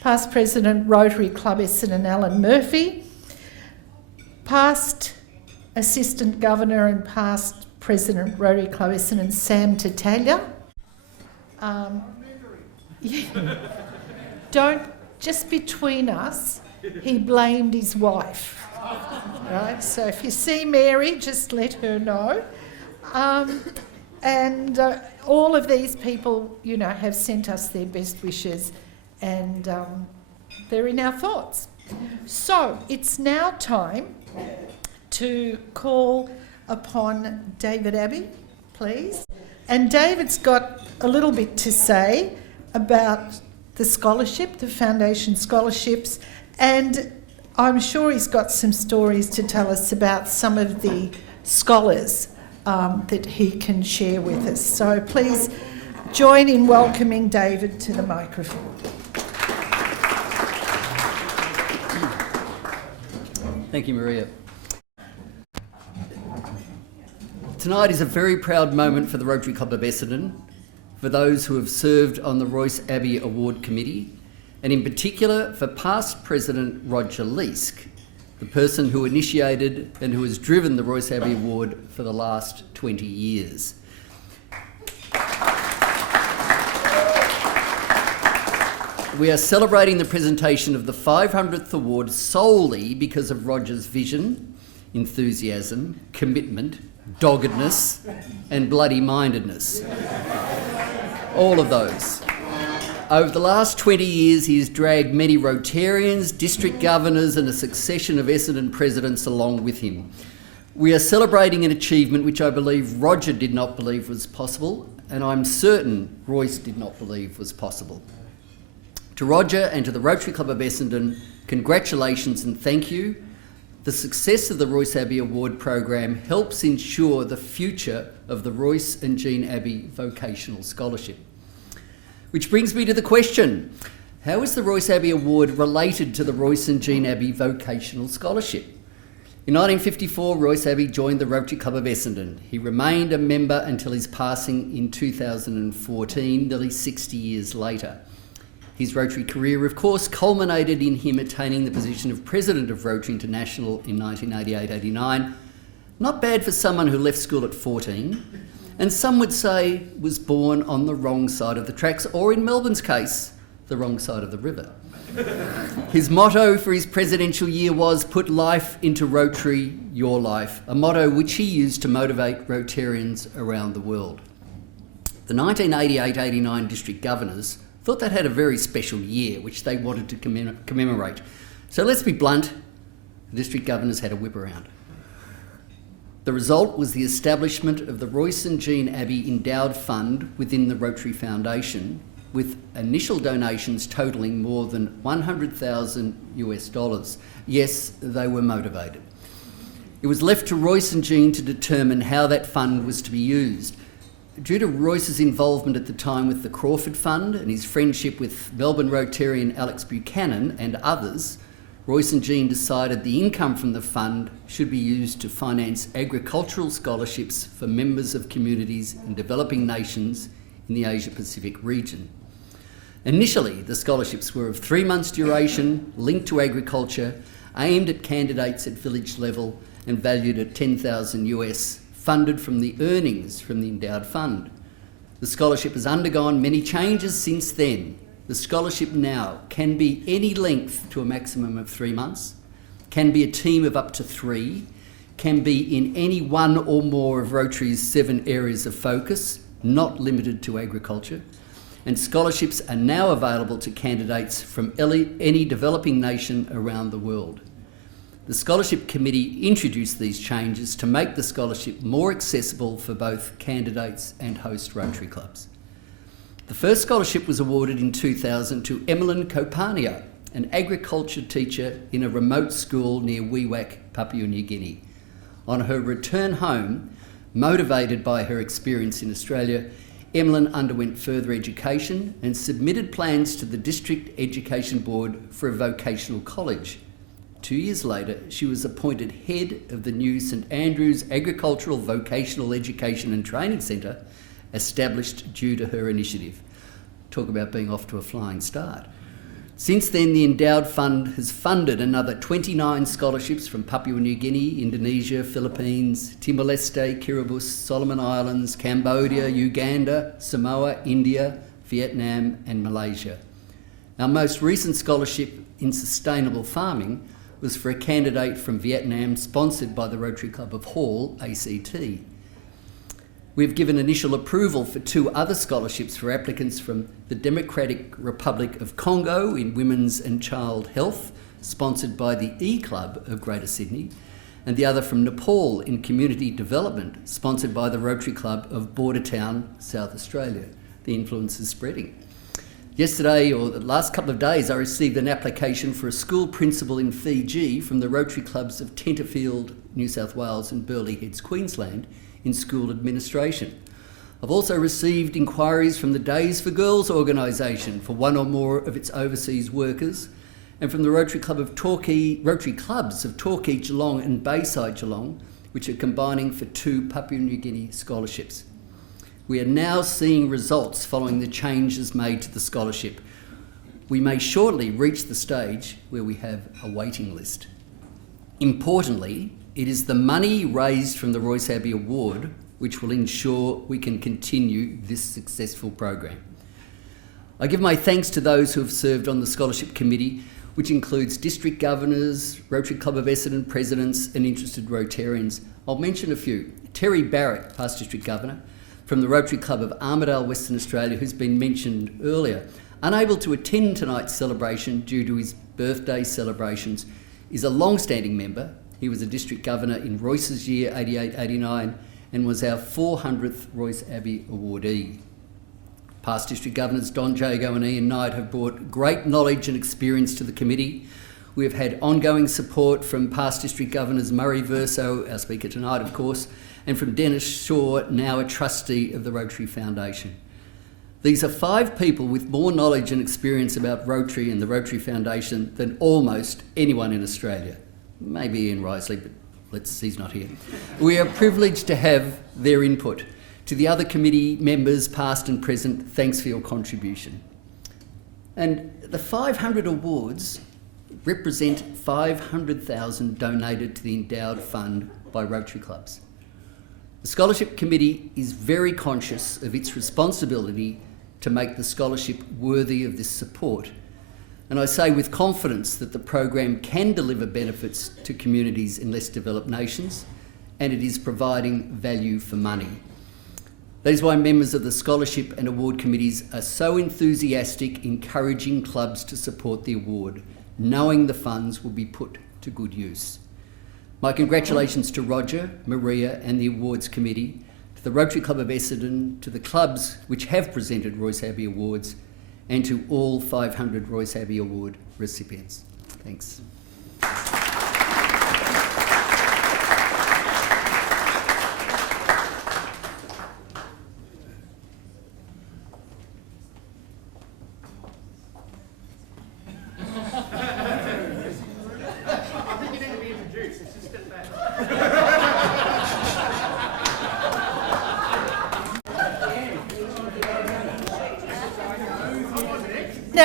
Past president, Rotary Club Essendon, Alan Murphy. Past assistant governor and past president, Rotary Club Essendon, Sam Tatalia. Don't, just between us, he blamed his wife. Right, so if you see Mary, just let her know. All of these people, you know, have sent us their best wishes, and they're in our thoughts. So it's now time to call upon David Abbey, please. And David's got a little bit to say about the scholarship, the foundation scholarships, and I'm sure he's got some stories to tell us about some of the scholars that he can share with us. So please join in welcoming David to the microphone. Thank you, Maria. Tonight is a very proud moment for the Rotary Club of Essendon, for those who have served on the Royce Abbey Award Committee, and in particular for past President Roger Leask, the person who initiated and who has driven the Royce Abbey Award for the last 20 years. We are celebrating the presentation of the 500th award solely because of Roger's vision, enthusiasm, commitment, doggedness, and bloody-mindedness. All of those. Over the last 20 years, he has dragged many Rotarians, district governors, and a succession of Essendon presidents along with him. We are celebrating an achievement which I believe Roger did not believe was possible, and I'm certain Royce did not believe was possible. To Roger and to the Rotary Club of Essendon, congratulations and thank you. The success of the Royce Abbey Award program helps ensure the future of the Royce and Jean Abbey Vocational Scholarship. Which brings me to the question, how is the Royce Abbey Award related to the Royce and Jean Abbey Vocational Scholarship? In 1954, Royce Abbey joined the Rotary Club of Essendon. He remained a member until his passing in 2014, nearly 60 years later. His Rotary career, of course, culminated in him attaining the position of President of Rotary International in 1988-89. Not bad for someone who left school at 14, and some would say was born on the wrong side of the tracks, or in Melbourne's case, the wrong side of the river. His motto for his presidential year was, "Put life into Rotary, your life," a motto which he used to motivate Rotarians around the world. The 1988-89 district governors thought that had a very special year, which they wanted to commemorate. So let's be blunt, the district governors had a whip around. The result was the establishment of the Royce and Jean Abbey Endowed Fund within the Rotary Foundation, with initial donations totalling more than $100,000. Yes, they were motivated. It was left to Royce and Jean to determine how that fund was to be used. Due to Royce's involvement at the time with the Crawford Fund and his friendship with Melbourne Rotarian Alex Buchanan and others, Royce and Jean decided the income from the fund should be used to finance agricultural scholarships for members of communities in developing nations in the Asia-Pacific region. Initially, the scholarships were of 3 months duration, linked to agriculture, aimed at candidates at village level and valued at $10,000 US, funded from the earnings from the endowed fund. The scholarship has undergone many changes since then. The scholarship now can be any length to a maximum of 3 months, can be a team of up to 3, can be in any one or more of Rotary's 7 areas of focus, not limited to agriculture, and scholarships are now available to candidates from any developing nation around the world. The Scholarship Committee introduced these changes to make the scholarship more accessible for both candidates and host Rotary clubs. The first scholarship was awarded in 2000 to Emmeline Kopania, an agriculture teacher in a remote school near Wewak, Papua New Guinea. On her return home, motivated by her experience in Australia, Emmeline underwent further education and submitted plans to the District Education Board for a vocational college. 2 years later, she was appointed head of the new St Andrews Agricultural Vocational Education and Training Centre, established due to her initiative. Talk about being off to a flying start. Since then, the Endowed Fund has funded another 29 scholarships from Papua New Guinea, Indonesia, Philippines, Timor-Leste, Kiribati, Solomon Islands, Cambodia, Uganda, Samoa, India, Vietnam and Malaysia. Our most recent scholarship in sustainable farming was for a candidate from Vietnam sponsored by the Rotary Club of Hall, ACT. We've given initial approval for 2 other scholarships for applicants from the Democratic Republic of Congo in Women's and Child Health, sponsored by the E-Club of Greater Sydney, and the other from Nepal in Community Development, sponsored by the Rotary Club of Bordertown, South Australia. The influence is spreading. Yesterday, or the last couple of days, I received an application for a school principal in Fiji from the Rotary Clubs of Tenterfield, New South Wales and Burleigh Heads, Queensland, in school administration. I've also received inquiries from the Days for Girls organisation for 1 or more of its overseas workers, and from the Rotary Clubs of Torquay, Geelong and Bayside Geelong, which are combining for 2 Papua New Guinea scholarships. We are now seeing results following the changes made to the scholarship. We may shortly reach the stage where we have a waiting list. Importantly, it is the money raised from the Royce Abbey Award which will ensure we can continue this successful program. I give my thanks to those who have served on the Scholarship Committee, which includes district governors, Rotary Club of Essendon presidents and interested Rotarians. I'll mention a few. Terry Barrett, past district governor, from the Rotary Club of Armidale, Western Australia, who's been mentioned earlier. Unable to attend tonight's celebration due to his birthday celebrations, is a long-standing member. He was a district governor in Royce's year 88-89 and was our 400th Royce Abbey awardee. Past district governors Don Jago and Ian Knight have brought great knowledge and experience to the committee. We have had ongoing support from past district governors Murray Verso, our speaker tonight of course, and from Dennis Shaw, now a trustee of the Rotary Foundation. These are 5 people with more knowledge and experience about Rotary and the Rotary Foundation than almost anyone in Australia. Maybe Ian Risley, but he's not here. We are privileged to have their input. To the other committee members, past and present, thanks for your contribution. And the 500 awards represent $500,000 donated to the Endowed Fund by Rotary clubs. The Scholarship Committee is very conscious of its responsibility to make the scholarship worthy of this support. And I say with confidence that the program can deliver benefits to communities in less developed nations, and it is providing value for money. That is why members of the Scholarship and Award Committees are so enthusiastic, encouraging clubs to support the award, knowing the funds will be put to good use. My congratulations to Roger, Maria and the Awards Committee, to the Rotary Club of Essendon, to the clubs which have presented Royce Abbey Awards, and to all 500 Royce Abbey Award recipients. Thanks.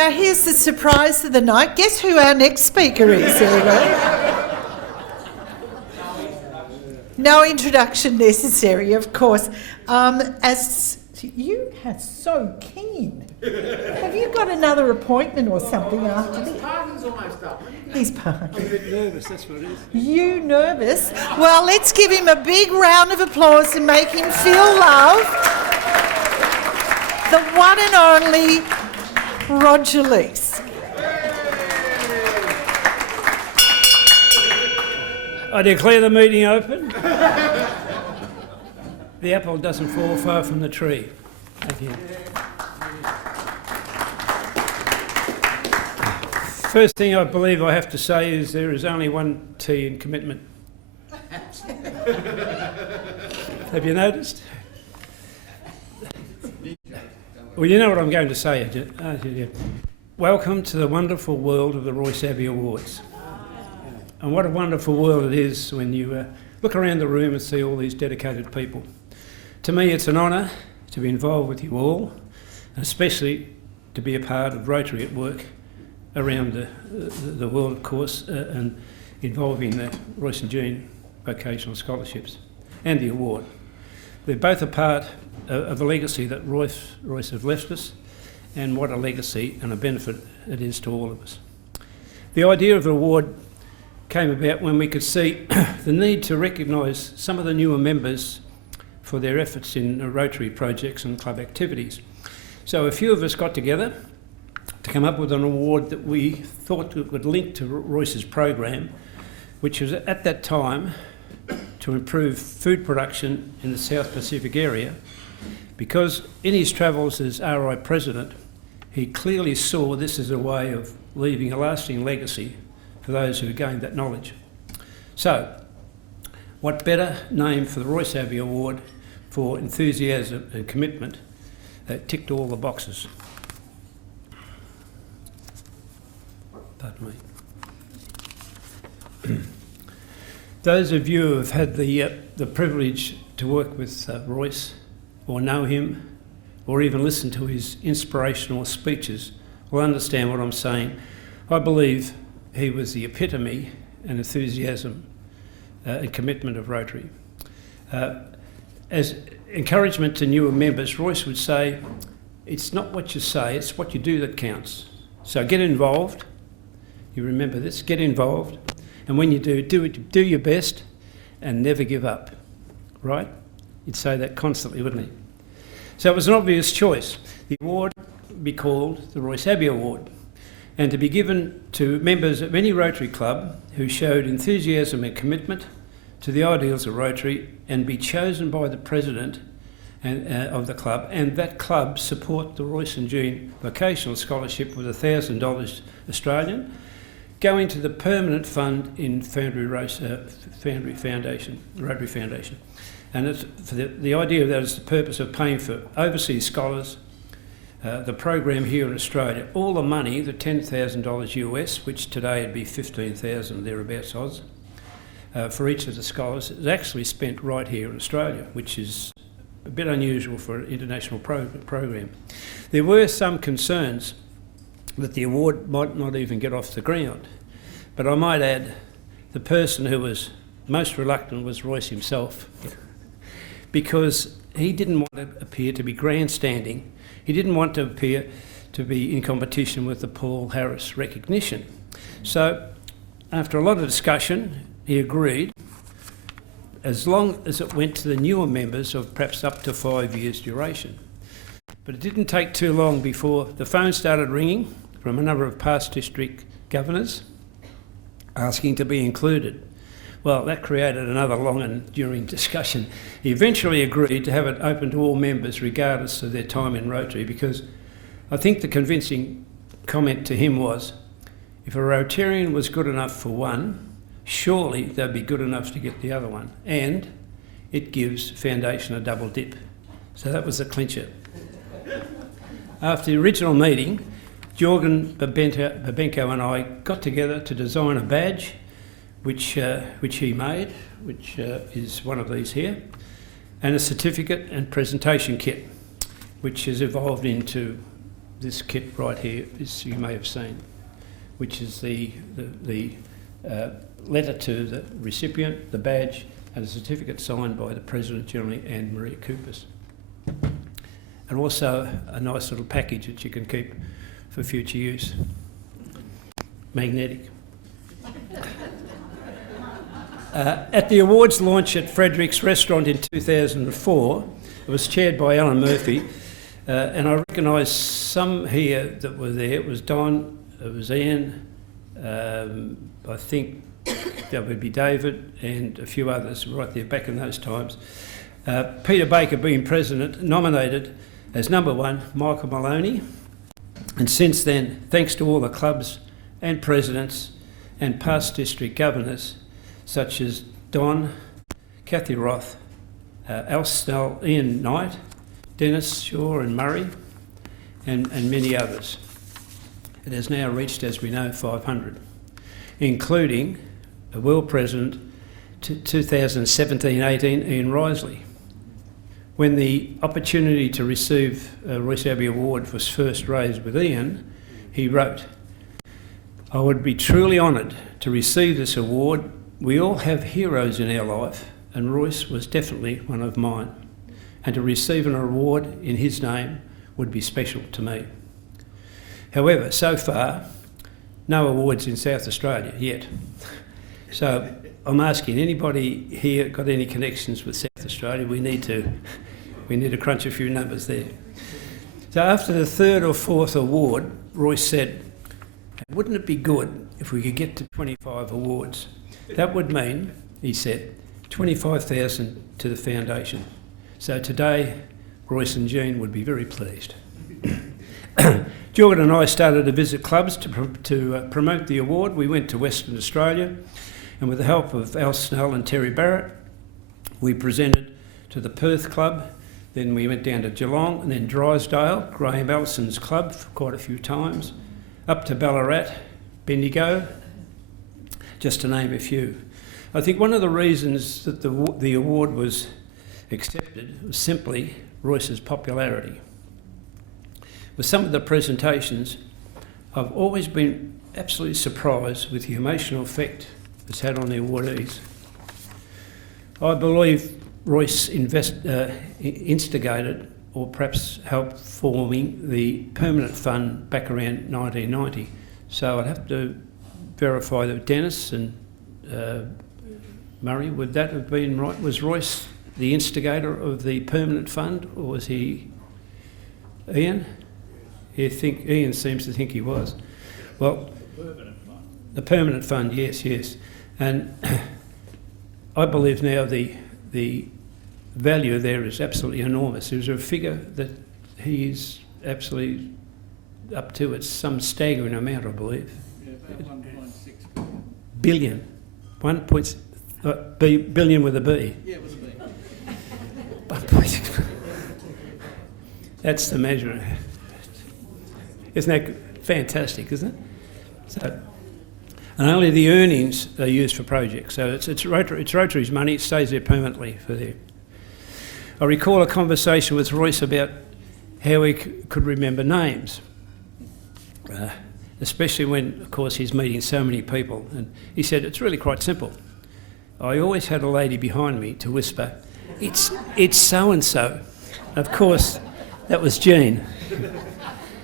Now, here's the surprise of the night. Guess who our next speaker is, Eva? No introduction necessary, of course. As you are so keen. Have you got another appointment or something after this? Parking's almost up. He's parking. I'm a bit nervous, that's what it is. You nervous? Well, let's give him a big round of applause and make him feel loved. The one and only Roger Leese. I declare the meeting open. The apple doesn't fall far from the tree. Thank you. First thing I believe I have to say is there is only one T in commitment. Have you noticed? Well, you know what I'm going to say. Welcome to the wonderful world of the Royce Abbey Awards. And what a wonderful world it is when you look around the room and see all these dedicated people. To me, it's an honour to be involved with you all, and especially to be a part of Rotary at Work around the world, of course, and involving the Royce and Jean Vocational Scholarships and the award. They're both a part of a legacy that Royce have left us, and what a legacy and a benefit it is to all of us. The idea of the award came about when we could see the need to recognise some of the newer members for their efforts in Rotary projects and club activities. So a few of us got together to come up with an award that we thought would link to Royce's program, which was at that time to improve food production in the South Pacific area, because in his travels as RI President, he clearly saw this as a way of leaving a lasting legacy for those who gained that knowledge. So, what better name for the Royce Abbey Award for enthusiasm and commitment that ticked all the boxes. Pardon me. Those of you who have had the privilege to work with Royce, or know him, or even listen to his inspirational speeches will understand what I'm saying. I believe he was the epitome and enthusiasm and commitment of Rotary. As encouragement to newer members, Royce would say, it's not what you say, it's what you do that counts. So get involved. You remember this, get involved. And when you do your best and never give up, right? You'd say that constantly, wouldn't he? So it was an obvious choice. The award would be called the Royce Abbey Award, and to be given to members of any Rotary club who showed enthusiasm and commitment to the ideals of Rotary, and be chosen by the president of the club, and that club support the Royce and Jean Vocational Scholarship with $1,000 Australian, going to the permanent fund in Rotary Foundation. And it's for the idea of that is the purpose of paying for overseas scholars, the program here in Australia. All the money, the $10,000 US, which today would be 15,000 thereabouts Oz, for each of the scholars, is actually spent right here in Australia, which is a bit unusual for an international program. There were some concerns that the award might not even get off the ground, but I might add the person who was most reluctant was Royce himself, because he didn't want to appear to be grandstanding. He didn't want to appear to be in competition with the Paul Harris recognition. So after a lot of discussion, he agreed, as long as it went to the newer members of perhaps up to 5 years duration. But it didn't take too long before the phone started ringing from a number of past district governors asking to be included. Well, that created another long and enduring discussion. He eventually agreed to have it open to all members regardless of their time in Rotary, because I think the convincing comment to him was, if a Rotarian was good enough for one, surely they'd be good enough to get the other one. And it gives Foundation a double dip. So that was the clincher. After the original meeting, Jorgen Babenko and I got together to design a badge which he made, which is one of these here, and a certificate and presentation kit, which has evolved into this kit right here, as you may have seen, which is the letter to the recipient, the badge, and a certificate signed by the President General and Maria Kupis. And also a nice little package that you can keep for future use. Magnetic. At the awards launch at Frederick's Restaurant in 2004, it was chaired by Alan Murphy, and I recognise some here that were there. It was Don, it was Ian, I think that would be David, and a few others right there back in those times. Peter Baker, being president, nominated as number one Michael Maloney, and since then, thanks to all the clubs and presidents and past district governors such as Don, Kathy Roth, Al Snell, Ian Knight, Dennis Shaw and Murray, and many others. It has now reached, as we know, 500, including a world president 2017-18, Ian Risley. When the opportunity to receive a Royce Abbey Award was first raised with Ian, he wrote, "I would be truly honoured to receive this award. We all have heroes in our life, and Royce was definitely one of mine. And to receive an award in his name would be special to me." However, so far, no awards in South Australia yet. So I'm asking, anybody here got any connections with South Australia? We need to crunch a few numbers there. So after the third or fourth award, Royce said, "Wouldn't it be good if we could get to 25 awards? That would mean," he said, "25,000 to the foundation." So today, Royce and Jean would be very pleased. Jordan and I started to visit clubs to promote the award. We went to Western Australia, and with the help of Al Snell and Terry Barrett, we presented to the Perth Club. Then we went down to Geelong, and then Drysdale, Graham Ellison's club, for quite a few times, up to Ballarat, Bendigo, just to name a few. I think one of the reasons that the award was accepted was simply Royce's popularity. With some of the presentations, I've always been absolutely surprised with the emotional effect it's had on the awardees. I believe Royce instigated or perhaps helped forming the permanent fund back around 1990. So I'd have to verify that Dennis and Murray, would that have been right? Was Royce the instigator of the permanent fund, or was he Ian? Ian seems to think he was. Well, the permanent fund, yes. And I believe now the value there is absolutely enormous. There's a figure that he's absolutely up to. It's some staggering amount, I believe. Yeah, about 1.6 billion. Billion with a B. Yeah, with a B. 1.6. That's the measure. Isn't that fantastic, isn't it? So, and only the earnings are used for projects. So it's Rotary's money. It stays there permanently for there. I recall a conversation with Royce about how he could remember names, especially when, of course, he's meeting so many people. And he said, "It's really quite simple. I always had a lady behind me to whisper, 'It's so-and-so.' Of course, that was Jean.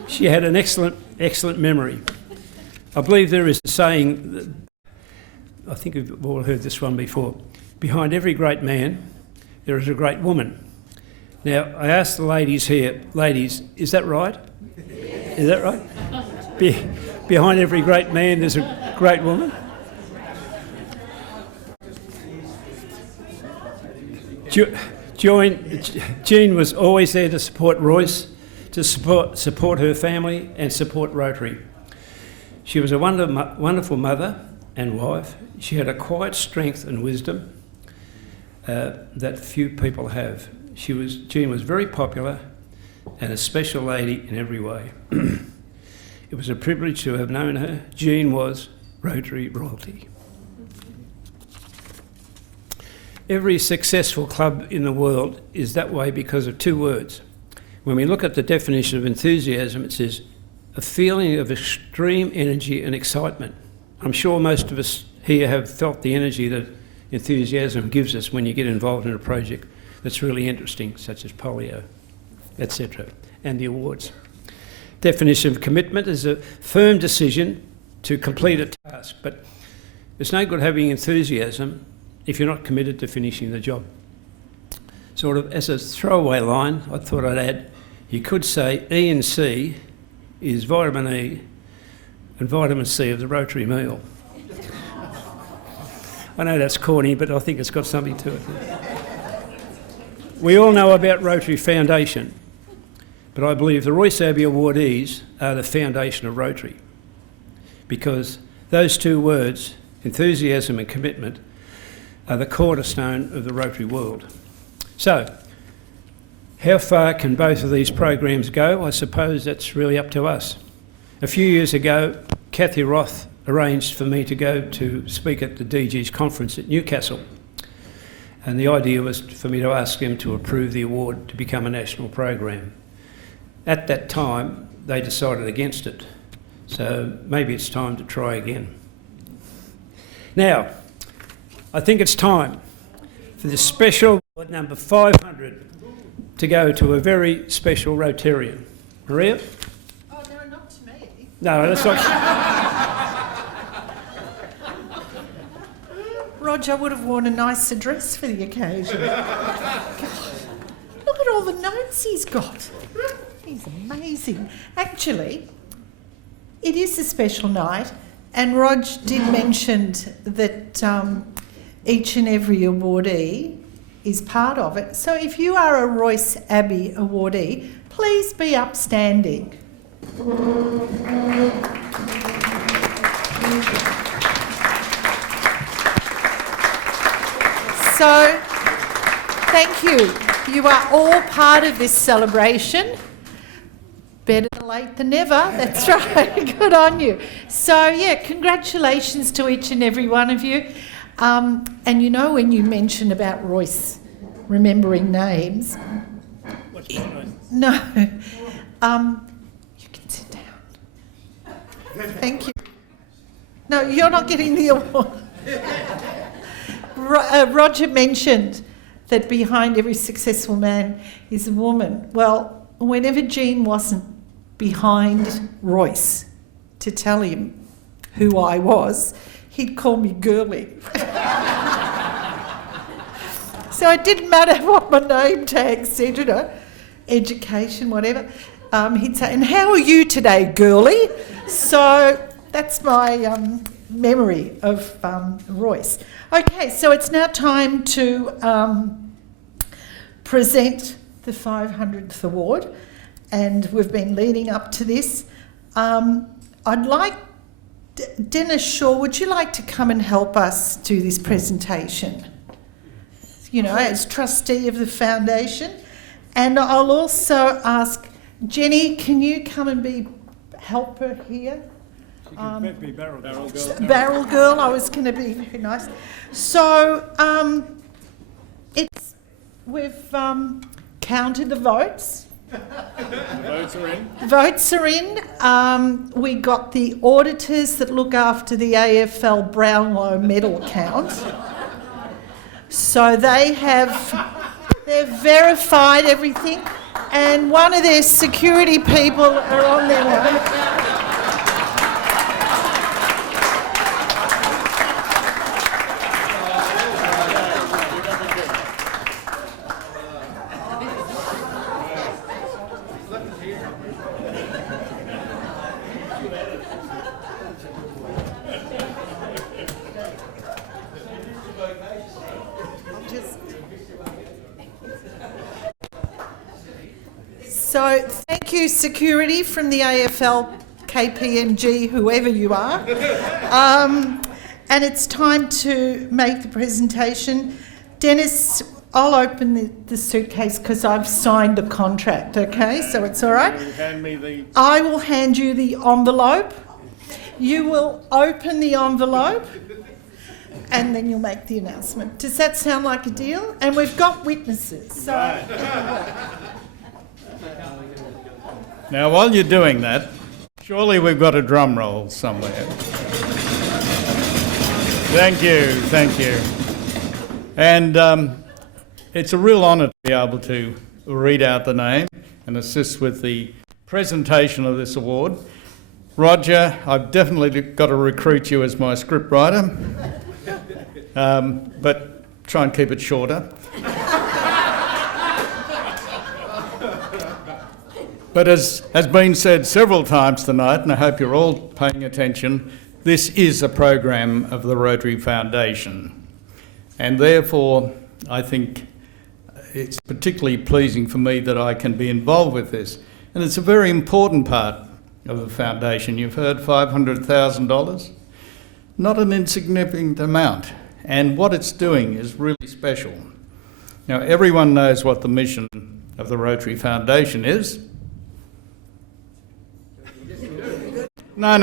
She had an excellent memory. I believe there is a saying, that, I think we've all heard this one before, behind every great man, there is a great woman. Now, I asked the ladies here, ladies, is that right? Is that right? Behind every great man, there's a great woman? Jean was always there to support Royce, to support her family and support Rotary. She was a wonderful mother and wife. She had a quiet strength and wisdom that few people have. Jean was very popular and a special lady in every way. It was a privilege to have known her. Jean was Rotary royalty. Every successful club in the world is that way because of two words: When we look at the definition of enthusiasm, it says a feeling of extreme energy and excitement. I'm sure most of us here have felt the energy that enthusiasm gives us when you get involved in a project that's really interesting, such as polio, etc., and the awards. Definition of commitment is a firm decision to complete a task, but it's no good having enthusiasm if you're not committed to finishing the job. Sort of as a throwaway line, I thought I'd add, you could say E and C is vitamin E and vitamin C of the Rotary meal. I know that's corny, but I think it's got something to it. We all know about Rotary Foundation, but I believe the Royce Abbey awardees are the foundation of Rotary, because those two words, enthusiasm and commitment, are the cornerstone of the Rotary world. So, how far can both of these programs go? I suppose that's really up to us. A few years ago, Kathy Roth arranged for me to go to speak at the DG's conference at Newcastle. And the idea was for me to ask them to approve the award to become a national program. At that time, they decided against it. So maybe it's time to try again. Now, I think it's time for the special award number 500 to go to a very special Rotarian. Maria? Oh, no, not to me. No, that's not... Roger would have worn a nicer dress for the occasion. God, look at all the notes he's got. He's amazing. Actually, it is a special night, and Rog did mention that each and every awardee is part of it. So if you are a Royce Abbey awardee, please be upstanding. So, thank you. You are all part of this celebration. Better late than never, that's right. Good on you. So, yeah, congratulations to each and every one of you. And you know, when you mentioned about Royce remembering names... What's my name? No. You can sit down. Thank you. No, you're not getting the award. Roger mentioned that behind every successful man is a woman. Well, whenever Jean wasn't behind Royce to tell him who I was, he'd call me girly. So it didn't matter what my name tag said, you know, education, whatever. He'd say, and how are you today, girly? So that's my memory of Royce. Okay, so it's now time to present the 500th award, and we've been leading up to this. I'd like, Dennis Shaw, would you like to come and help us do this presentation? You know, as trustee of the foundation. And I'll also ask Jenny, can you come and be helper here? Be barrel girl. Barrel girl, I was going to be very nice. So we've counted the votes. Votes are in. Votes are in. We got the auditors that look after the AFL Brownlow medal count. So they've verified everything, and one of their security people are on their way. So thank you, security from the AFL, KPMG, whoever you are. And it's time to make the presentation. Dennis, I'll open the suitcase because I've signed the contract, okay? So it's all right. Hand me the... I will hand you the envelope. You will open the envelope and then you'll make the announcement. Does that sound like a deal? And we've got witnesses. So. Right. Now, while you're doing that, surely we've got a drum roll somewhere. Thank you, thank you. And it's a real honour to be able to read out the name and assist with the presentation of this award. Roger, I've definitely got to recruit you as my scriptwriter, but try and keep it shorter. But as has been said several times tonight, and I hope you're all paying attention, this is a program of the Rotary Foundation. And therefore, I think it's particularly pleasing for me that I can be involved with this. And it's a very important part of the foundation. You've heard $500,000, not an insignificant amount. And what it's doing is really special. Now, everyone knows what the mission of the Rotary Foundation is. No,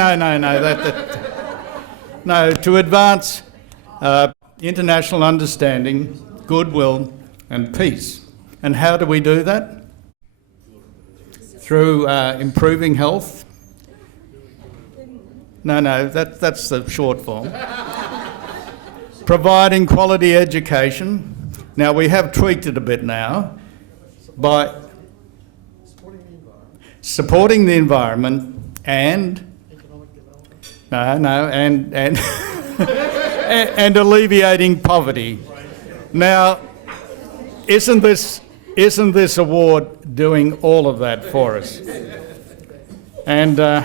to advance international understanding, goodwill and peace. And how do we do that? Through improving health. No, that's the short form. Providing quality education. Now, we have tweaked it a bit now by supporting the environment and and alleviating poverty. Now, isn't this award doing all of that for us? And God,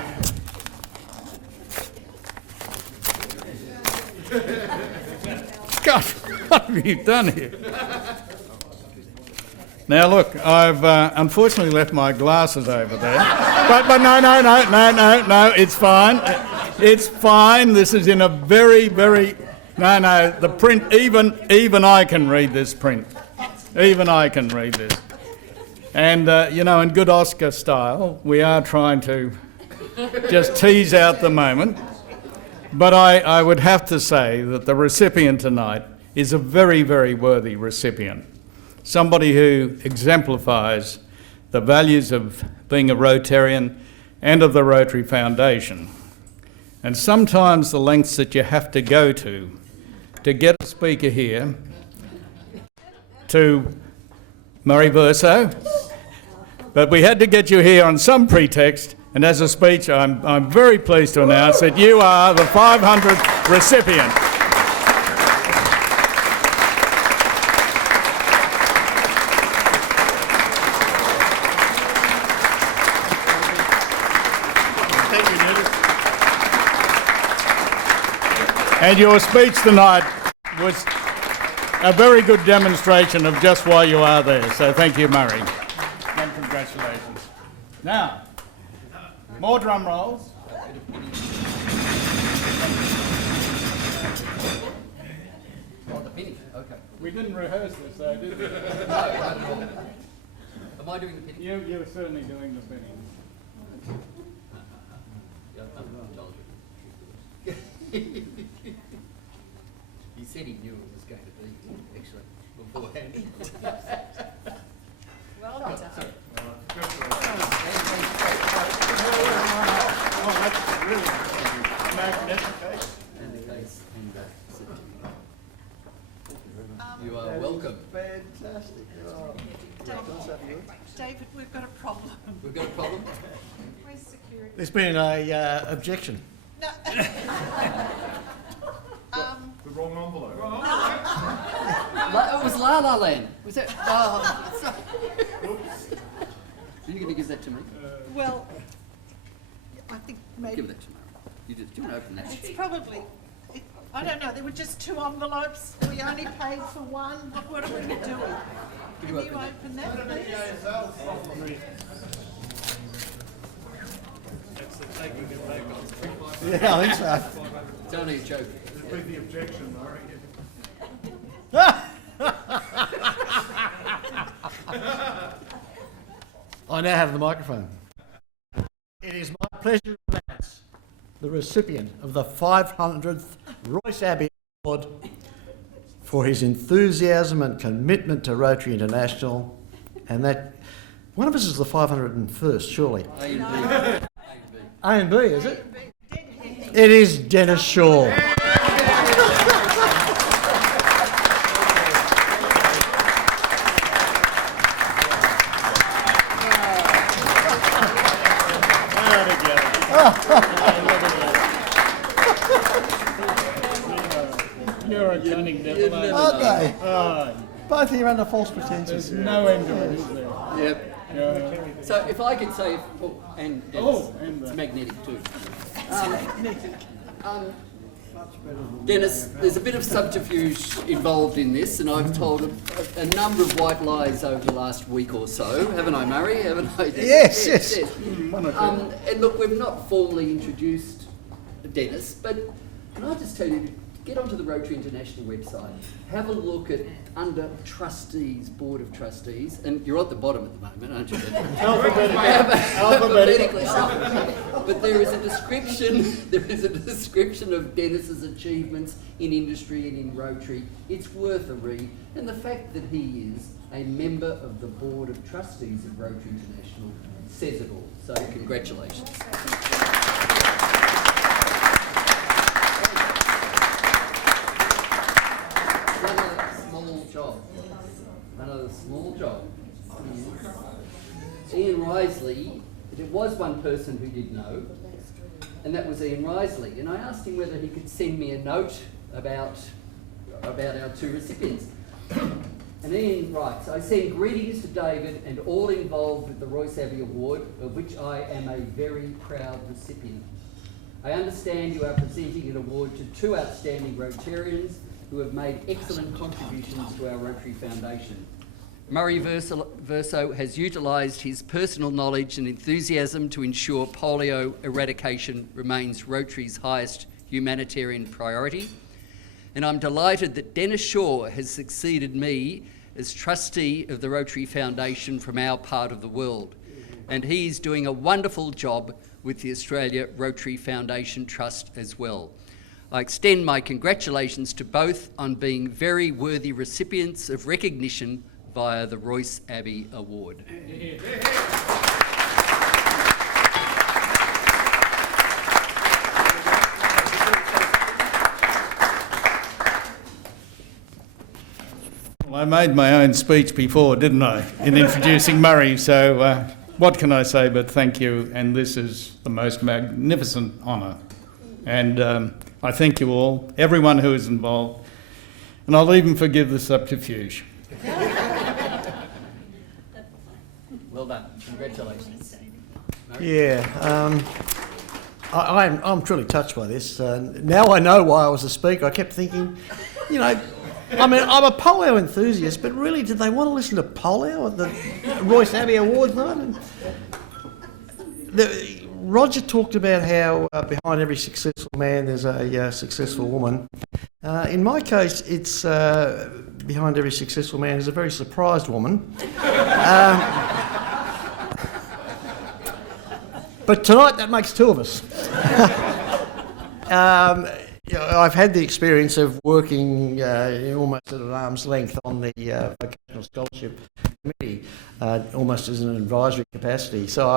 what have you done here? Now look, I've unfortunately left my glasses over there. But no, it's fine. It's fine. This is in a very, the print, even I can read this print. Even I can read this. And, in good Oscar style, we are trying to just tease out the moment. But I would have to say that the recipient tonight is a very, very worthy recipient. Somebody who exemplifies the values of being a Rotarian and of the Rotary Foundation. And sometimes the lengths that you have to go to get a speaker here, to Murray Verso, but we had to get you here on some pretext, and as a speech, I'm very pleased to announce that you are the 500th recipient. And your speech tonight was a very good demonstration of just why you are there. So thank you, Murray. And congratulations. Now, more drum rolls. Oh, the penny. Okay. We didn't rehearse this, though, did we? No. Am I doing the penny? You're certainly doing the penny. He said he knew it was going to be, actually, beforehand. Well done. Oh, that's really magnificent. And the case, you are welcome. Fantastic. Oh. David, we've got a problem. We've got a problem? Where's security? There's been a objection. No. The wrong envelope. It was La La Land. Was that? Oh, are you going to give that to me? Well, I think maybe... Give that to me. Do you want to open that It's sheet? probably... I don't know, there were just 2 envelopes. We only paid for one. What are we doing? Can you open that, please? Yeah, I think so. It's only a joke. With the objection, Murray. I now have the microphone. It is my pleasure to announce the recipient of the 500th Royce Abbey Award for his enthusiasm and commitment to Rotary International, and that One of us is the 501st, surely. A and B. A and B, is it? It is Dennis Shaw. You're a cunning devil, Aren't they? Oh, Both of you are under false pretences. there's no end to it, is there? Yep. So if I could say, and Dennis, it's magnetic too. Dennis, there's a bit of subterfuge involved in this, and I've told a number of white lies over the last week or so, haven't I, Murray? Haven't I? Yes, yes. And look, we've not formally introduced Dennis, but can I just tell you, get onto the Rotary International website, have a look at under Trustees, Board of Trustees, and you're at the bottom at the moment, aren't you? Alphabetically. But there is a description of Dennis's achievements in industry and in Rotary. It's worth a read, and the fact that he is a member of the Board of Trustees of Rotary International says it all. So congratulations. Another small job. Ian Risley, there was one person who did know, and that was Ian Risley. And I asked him whether he could send me a note about our two recipients. And Ian writes, I send greetings to David and all involved with the Royce Abbey Award, of which I am a very proud recipient. I understand you are presenting an award to two outstanding Rotarians who have made excellent contributions to our Rotary Foundation. Murray Verso has utilised his personal knowledge and enthusiasm to ensure polio eradication remains Rotary's highest humanitarian priority. And I'm delighted that Dennis Shaw has succeeded me as trustee of the Rotary Foundation from our part of the world. And he's doing a wonderful job with the Australia Rotary Foundation Trust as well. I extend my congratulations to both on being very worthy recipients of recognition via the Royce Abbey Award. Well, I made my own speech before, didn't I, in introducing Murray, so what can I say but thank you, and this is the most magnificent honour. And I thank you all, everyone who is involved, and I'll even forgive the subterfuge. Well done. Congratulations. Yeah, I'm truly touched by this. Now I know why I was a speaker. I kept thinking, you know, I mean, I'm a polio enthusiast, but really, did they want to listen to polio at the Royce Abbey Awards night? Roger talked about how behind every successful man there's a successful woman. In my case, it's behind every successful man is a very surprised woman. But tonight that makes two of us. I've had the experience of working almost at an arm's length on the Vocational Scholarship Committee, almost as an advisory capacity. So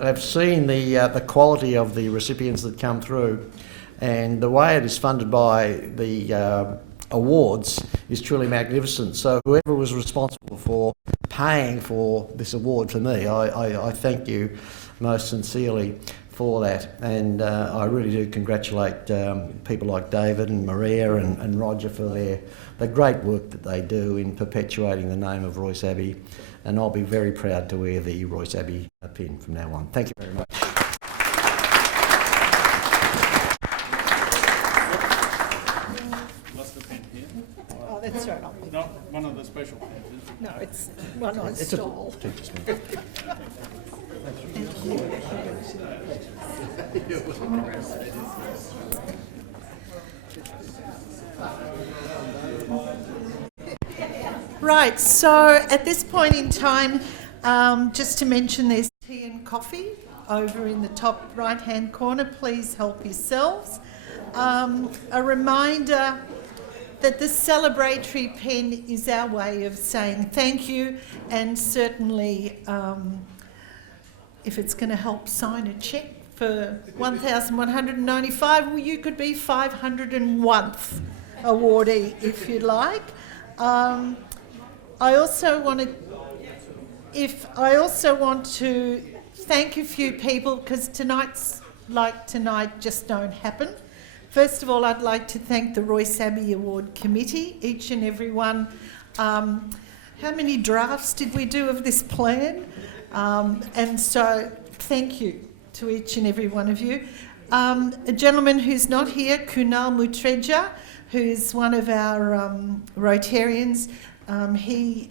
I've seen the quality of the recipients that come through, and the way it is funded by the awards is truly magnificent. So whoever was responsible for paying for this award for me, I thank you most sincerely for that, and I really do congratulate people like David and Maria and Roger for the great work that they do in perpetuating the name of Royce Abbey, and I'll be very proud to wear the Royce Abbey pin from now on. Thank you very much. Lost the pen here. Oh, that's right. Not one of the special pens, is it? No, it's one I stole. Right, so at this point in time, just to mention there's tea and coffee over in the top right-hand corner. Please help yourselves. A reminder that the celebratory pen is our way of saying thank you, and certainly if it's going to help sign a cheque for 1,195, well, you could be 501th awardee if you'd like. I also want to thank a few people, because tonight's like tonight just don't happen. First of all, I'd like to thank the Royce Abbey Award Committee, each and every one. How many drafts did we do of this plan? And so thank you to each and every one of you. A gentleman who's not here, Kunal Mutreja, who's one of our Rotarians. He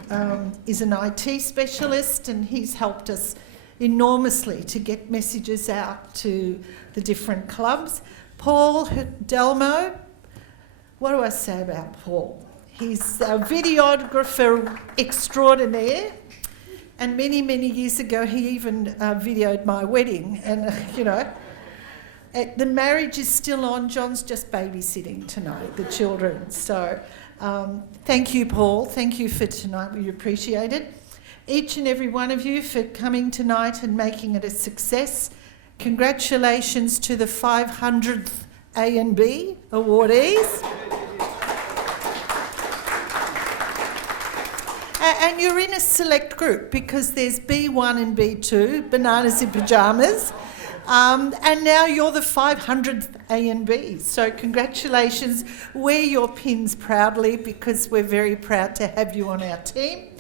is an IT specialist, and he's helped us enormously to get messages out to the different clubs. Paul Delmo, what do I say about Paul? He's a videographer extraordinaire, and many, many years ago he even videoed my wedding, and you know, the marriage is still on. John's just babysitting tonight, the children. So thank you, Paul. Thank you for tonight. We appreciate it. Each and every one of you for coming tonight and making it a success. Congratulations to the 500th A and B awardees. And you're in a select group, because there's B1 and B2, bananas in pyjamas. And now you're the 500th A and B. So congratulations. Wear your pins proudly, because we're very proud to have you on our team.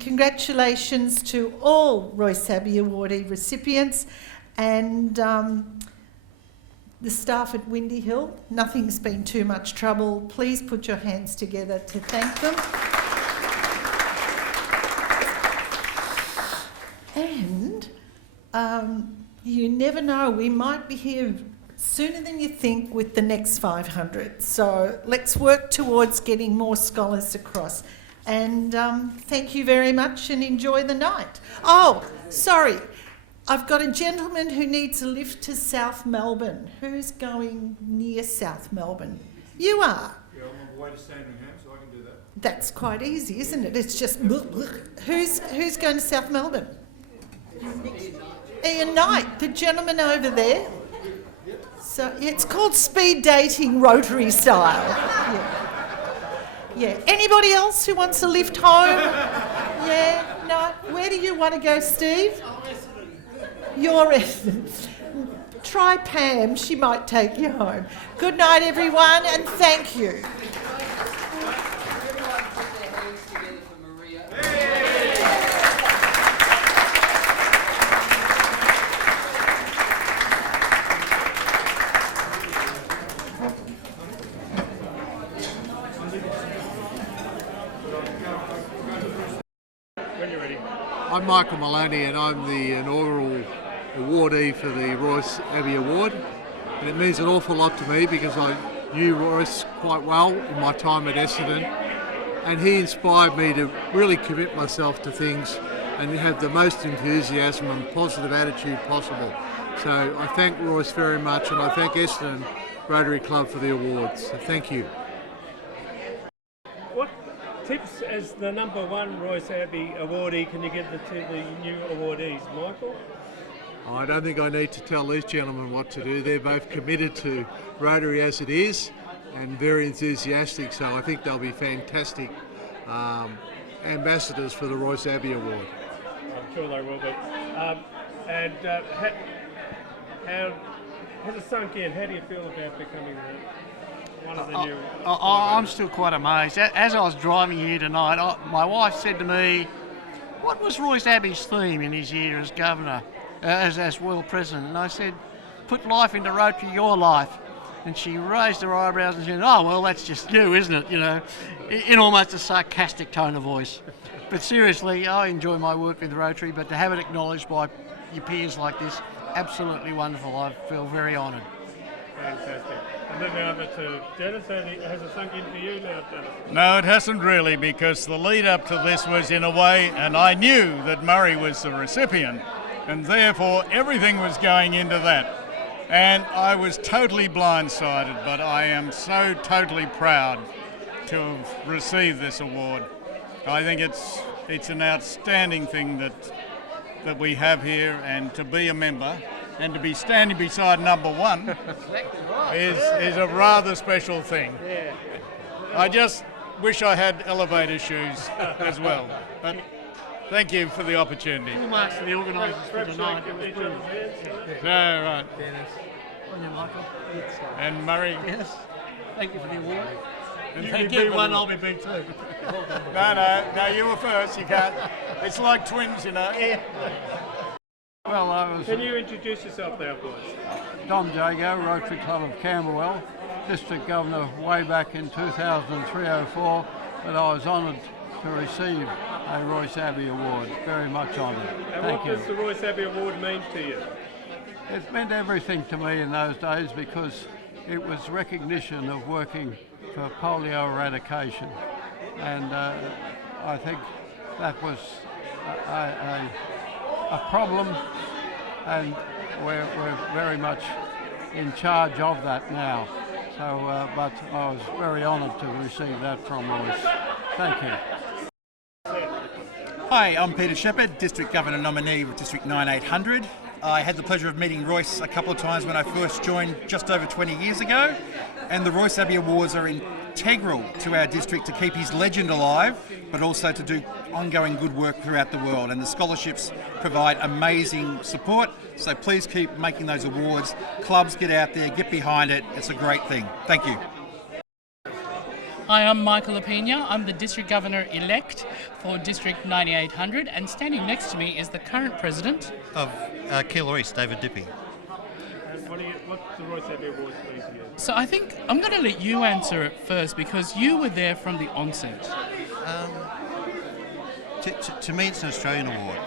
Congratulations to all Royce Abbey awardee recipients, and the staff at Windy Hill. Nothing's been too much trouble. Please put your hands together to thank them. And you never know, we might be here sooner than you think with the next 500. So let's work towards getting more scholars across. And thank you very much, and enjoy the night. Oh, sorry. I've got a gentleman who needs a lift to South Melbourne. Who's going near South Melbourne? You are? Yeah, I'm on the way to Sandringham, so I can do that. That's quite easy, isn't it? It's just... Who's going to South Melbourne? Ian Knight, the gentleman over there. So it's called speed dating, Rotary style. Yeah. Anybody else who wants a lift home? Yeah? No? Where do you want to go, Steve? You're Try Pam, she might take you home. Good night, everyone, and thank you. I'm Michael Maloney, and I'm the inaugural awardee for the Royce Abbey Award, and it means an awful lot to me because I knew Royce quite well in my time at Essendon, and he inspired me to really commit myself to things and have the most enthusiasm and positive attitude possible. So I thank Royce very much, and I thank Essendon Rotary Club for the awards. So thank you. What tips as the number one Royce Abbey awardee can you give to the new awardees, Michael? I don't think I need to tell these gentlemen what to do. They're both committed to Rotary as it is and very enthusiastic, so I think they'll be fantastic ambassadors for the Royce Abbey Award. I'm sure they will be. How has it sunk in? How do you feel about becoming one of the new... I'm still quite amazed. As I was driving here tonight, my wife said to me, what was Royce Abbey's theme in his year as governor? As world president, and I said, put life into Rotary, your life. And she raised her eyebrows and said, oh, well, that's just you, isn't it? You know, in almost a sarcastic tone of voice. But seriously, I enjoy my work with Rotary, but to have it acknowledged by your peers like this, absolutely wonderful. I feel very honoured. Fantastic. And then over to Dennis. Has it sunk in for you now, Dennis? No, it hasn't really, because the lead up to this was in a way, and I knew that Murray was the recipient, and therefore everything was going into that. And I was totally blindsided, but I am so totally proud to have received this award. I think it's an outstanding thing that we have here, and to be a member and to be standing beside number one is a rather special thing. I just wish I had elevator shoes as well. But thank you for the opportunity. Full marks to the organisers for tonight. It was brilliant. Right. Dennis. And Michael. And Murray. Yes. Thank you for the award. And You thank be you. B1, I'll be B2. No, you were first. You can't. It's like twins, you know. Well, I was Can you introduce yourself now, boys? Dom Jago, Rotary Club of Camberwell, District Governor way back in 2003-04, but I was honoured to receive a Royce Abbey Award. Very much honoured. And Thank what you. does the Royce Abbey Award mean to you? It meant everything to me in those days because it was recognition of working for polio eradication, and I think that was a problem, and we're very much in charge of that now. So, but I was very honoured to receive that from Royce. Thank you. Hi, I'm Peter Shepherd, District Governor nominee with District 9800. I had the pleasure of meeting Royce a couple of times when I first joined just over 20 years ago, and the Royce Abbey Awards are integral to our district to keep his legend alive, but also to do ongoing good work throughout the world, and the scholarships provide amazing support, so please keep making those awards. Clubs, get out there, get behind it, it's a great thing. Thank you. Hi, I'm Michael Apina. I'm the District Governor-elect for District 9800, and standing next to me is the current President of Keilor East, David Dippy. And what's the Royce Abbey Awards mean to you? So I think I'm going to let you answer it first because you were there from the onset. To me, it's an Australian award.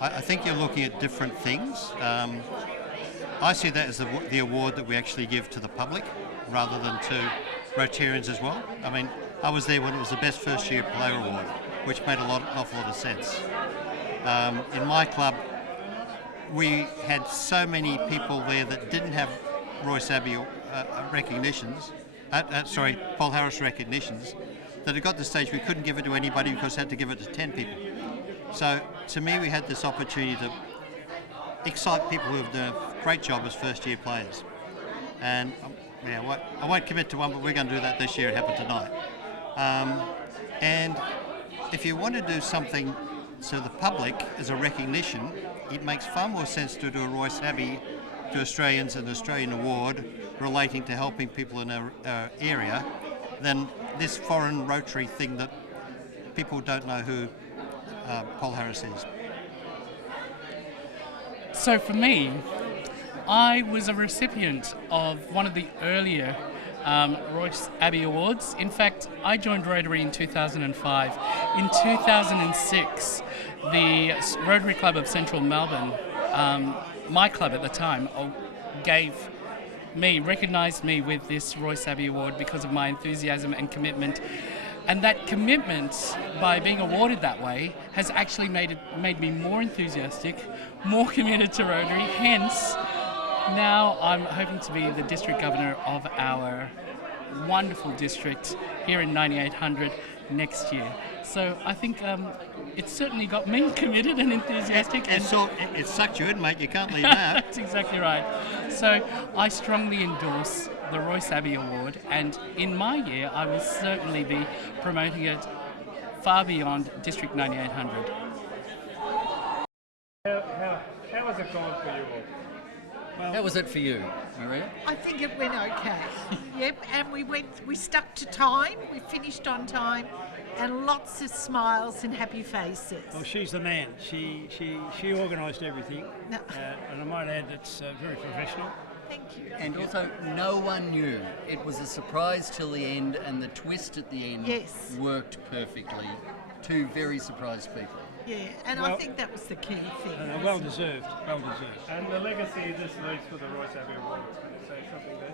I think you're looking at different things. I see that as the award that we actually give to the public rather than to Rotarians as well. I mean, I was there when it was the Best First Year Player Award, which made an awful lot of sense. In my club, we had so many people there that didn't have Royce Abbey recognitions, Paul Harris recognitions, that it got to the stage we couldn't give it to anybody because we had to give it to 10 people. So to me, we had this opportunity to excite people who have done a great job as first year players. And I won't commit to one, but we're going to do that this year. It happened tonight. And if you want to do something to the public as a recognition, it makes far more sense to do a Royce Abbey to Australians, an Australian award relating to helping people in our area, than this foreign Rotary thing that people don't know who Paul Harris is. So for me, I was a recipient of one of the earlier Royce Abbey Awards. In fact, I joined Rotary in 2005. In 2006, the Rotary Club of Central Melbourne, my club at the time, recognised me with this Royce Abbey Award because of my enthusiasm and commitment. And that commitment, by being awarded that way, has actually made me more enthusiastic, more committed to Rotary. Hence, now I'm hoping to be the District Governor of our wonderful district here in 9800 next year. So I think it's certainly got me committed and enthusiastic. It sucked you in, mate. You can't leave that. That's exactly right. So I strongly endorse the Royce Abbey Award, and in my year I will certainly be promoting it far beyond District 9800. How has it gone for you all? How was it for you, Maria? I think it went okay. Yep, and we stuck to time, we finished on time, and lots of smiles and happy faces. Well, she's the man. She organised everything, and I might add it's very professional. Thank you. And also, no one knew. It was a surprise till the end, and the twist at the end worked perfectly. Two very surprised people. Yeah, and I think that was the key thing. Well deserved, well deserved. And the legacy this leaves for the Royce Abbey Awards. Can you say something there?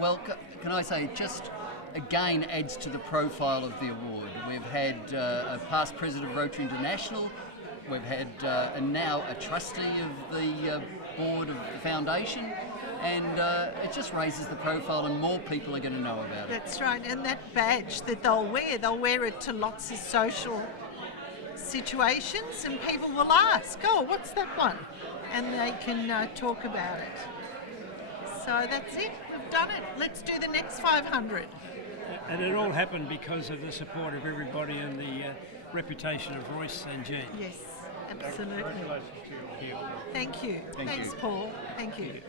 Well, can I say, just again adds to the profile of the award. We've had a past president of Rotary International, we've had and now a trustee of the board of the foundation, and it just raises the profile and more people are going to know about it. That's right, and that badge that they'll wear it to lots of social situations, and people will ask, oh, what's that one? And they can talk about it. So that's it, we've done it. Let's do the next 500. And it all happened because of the support of everybody and the reputation of Royce and Jean. Yes, absolutely. Thank you. Thank Thanks, you. Paul. Thank you.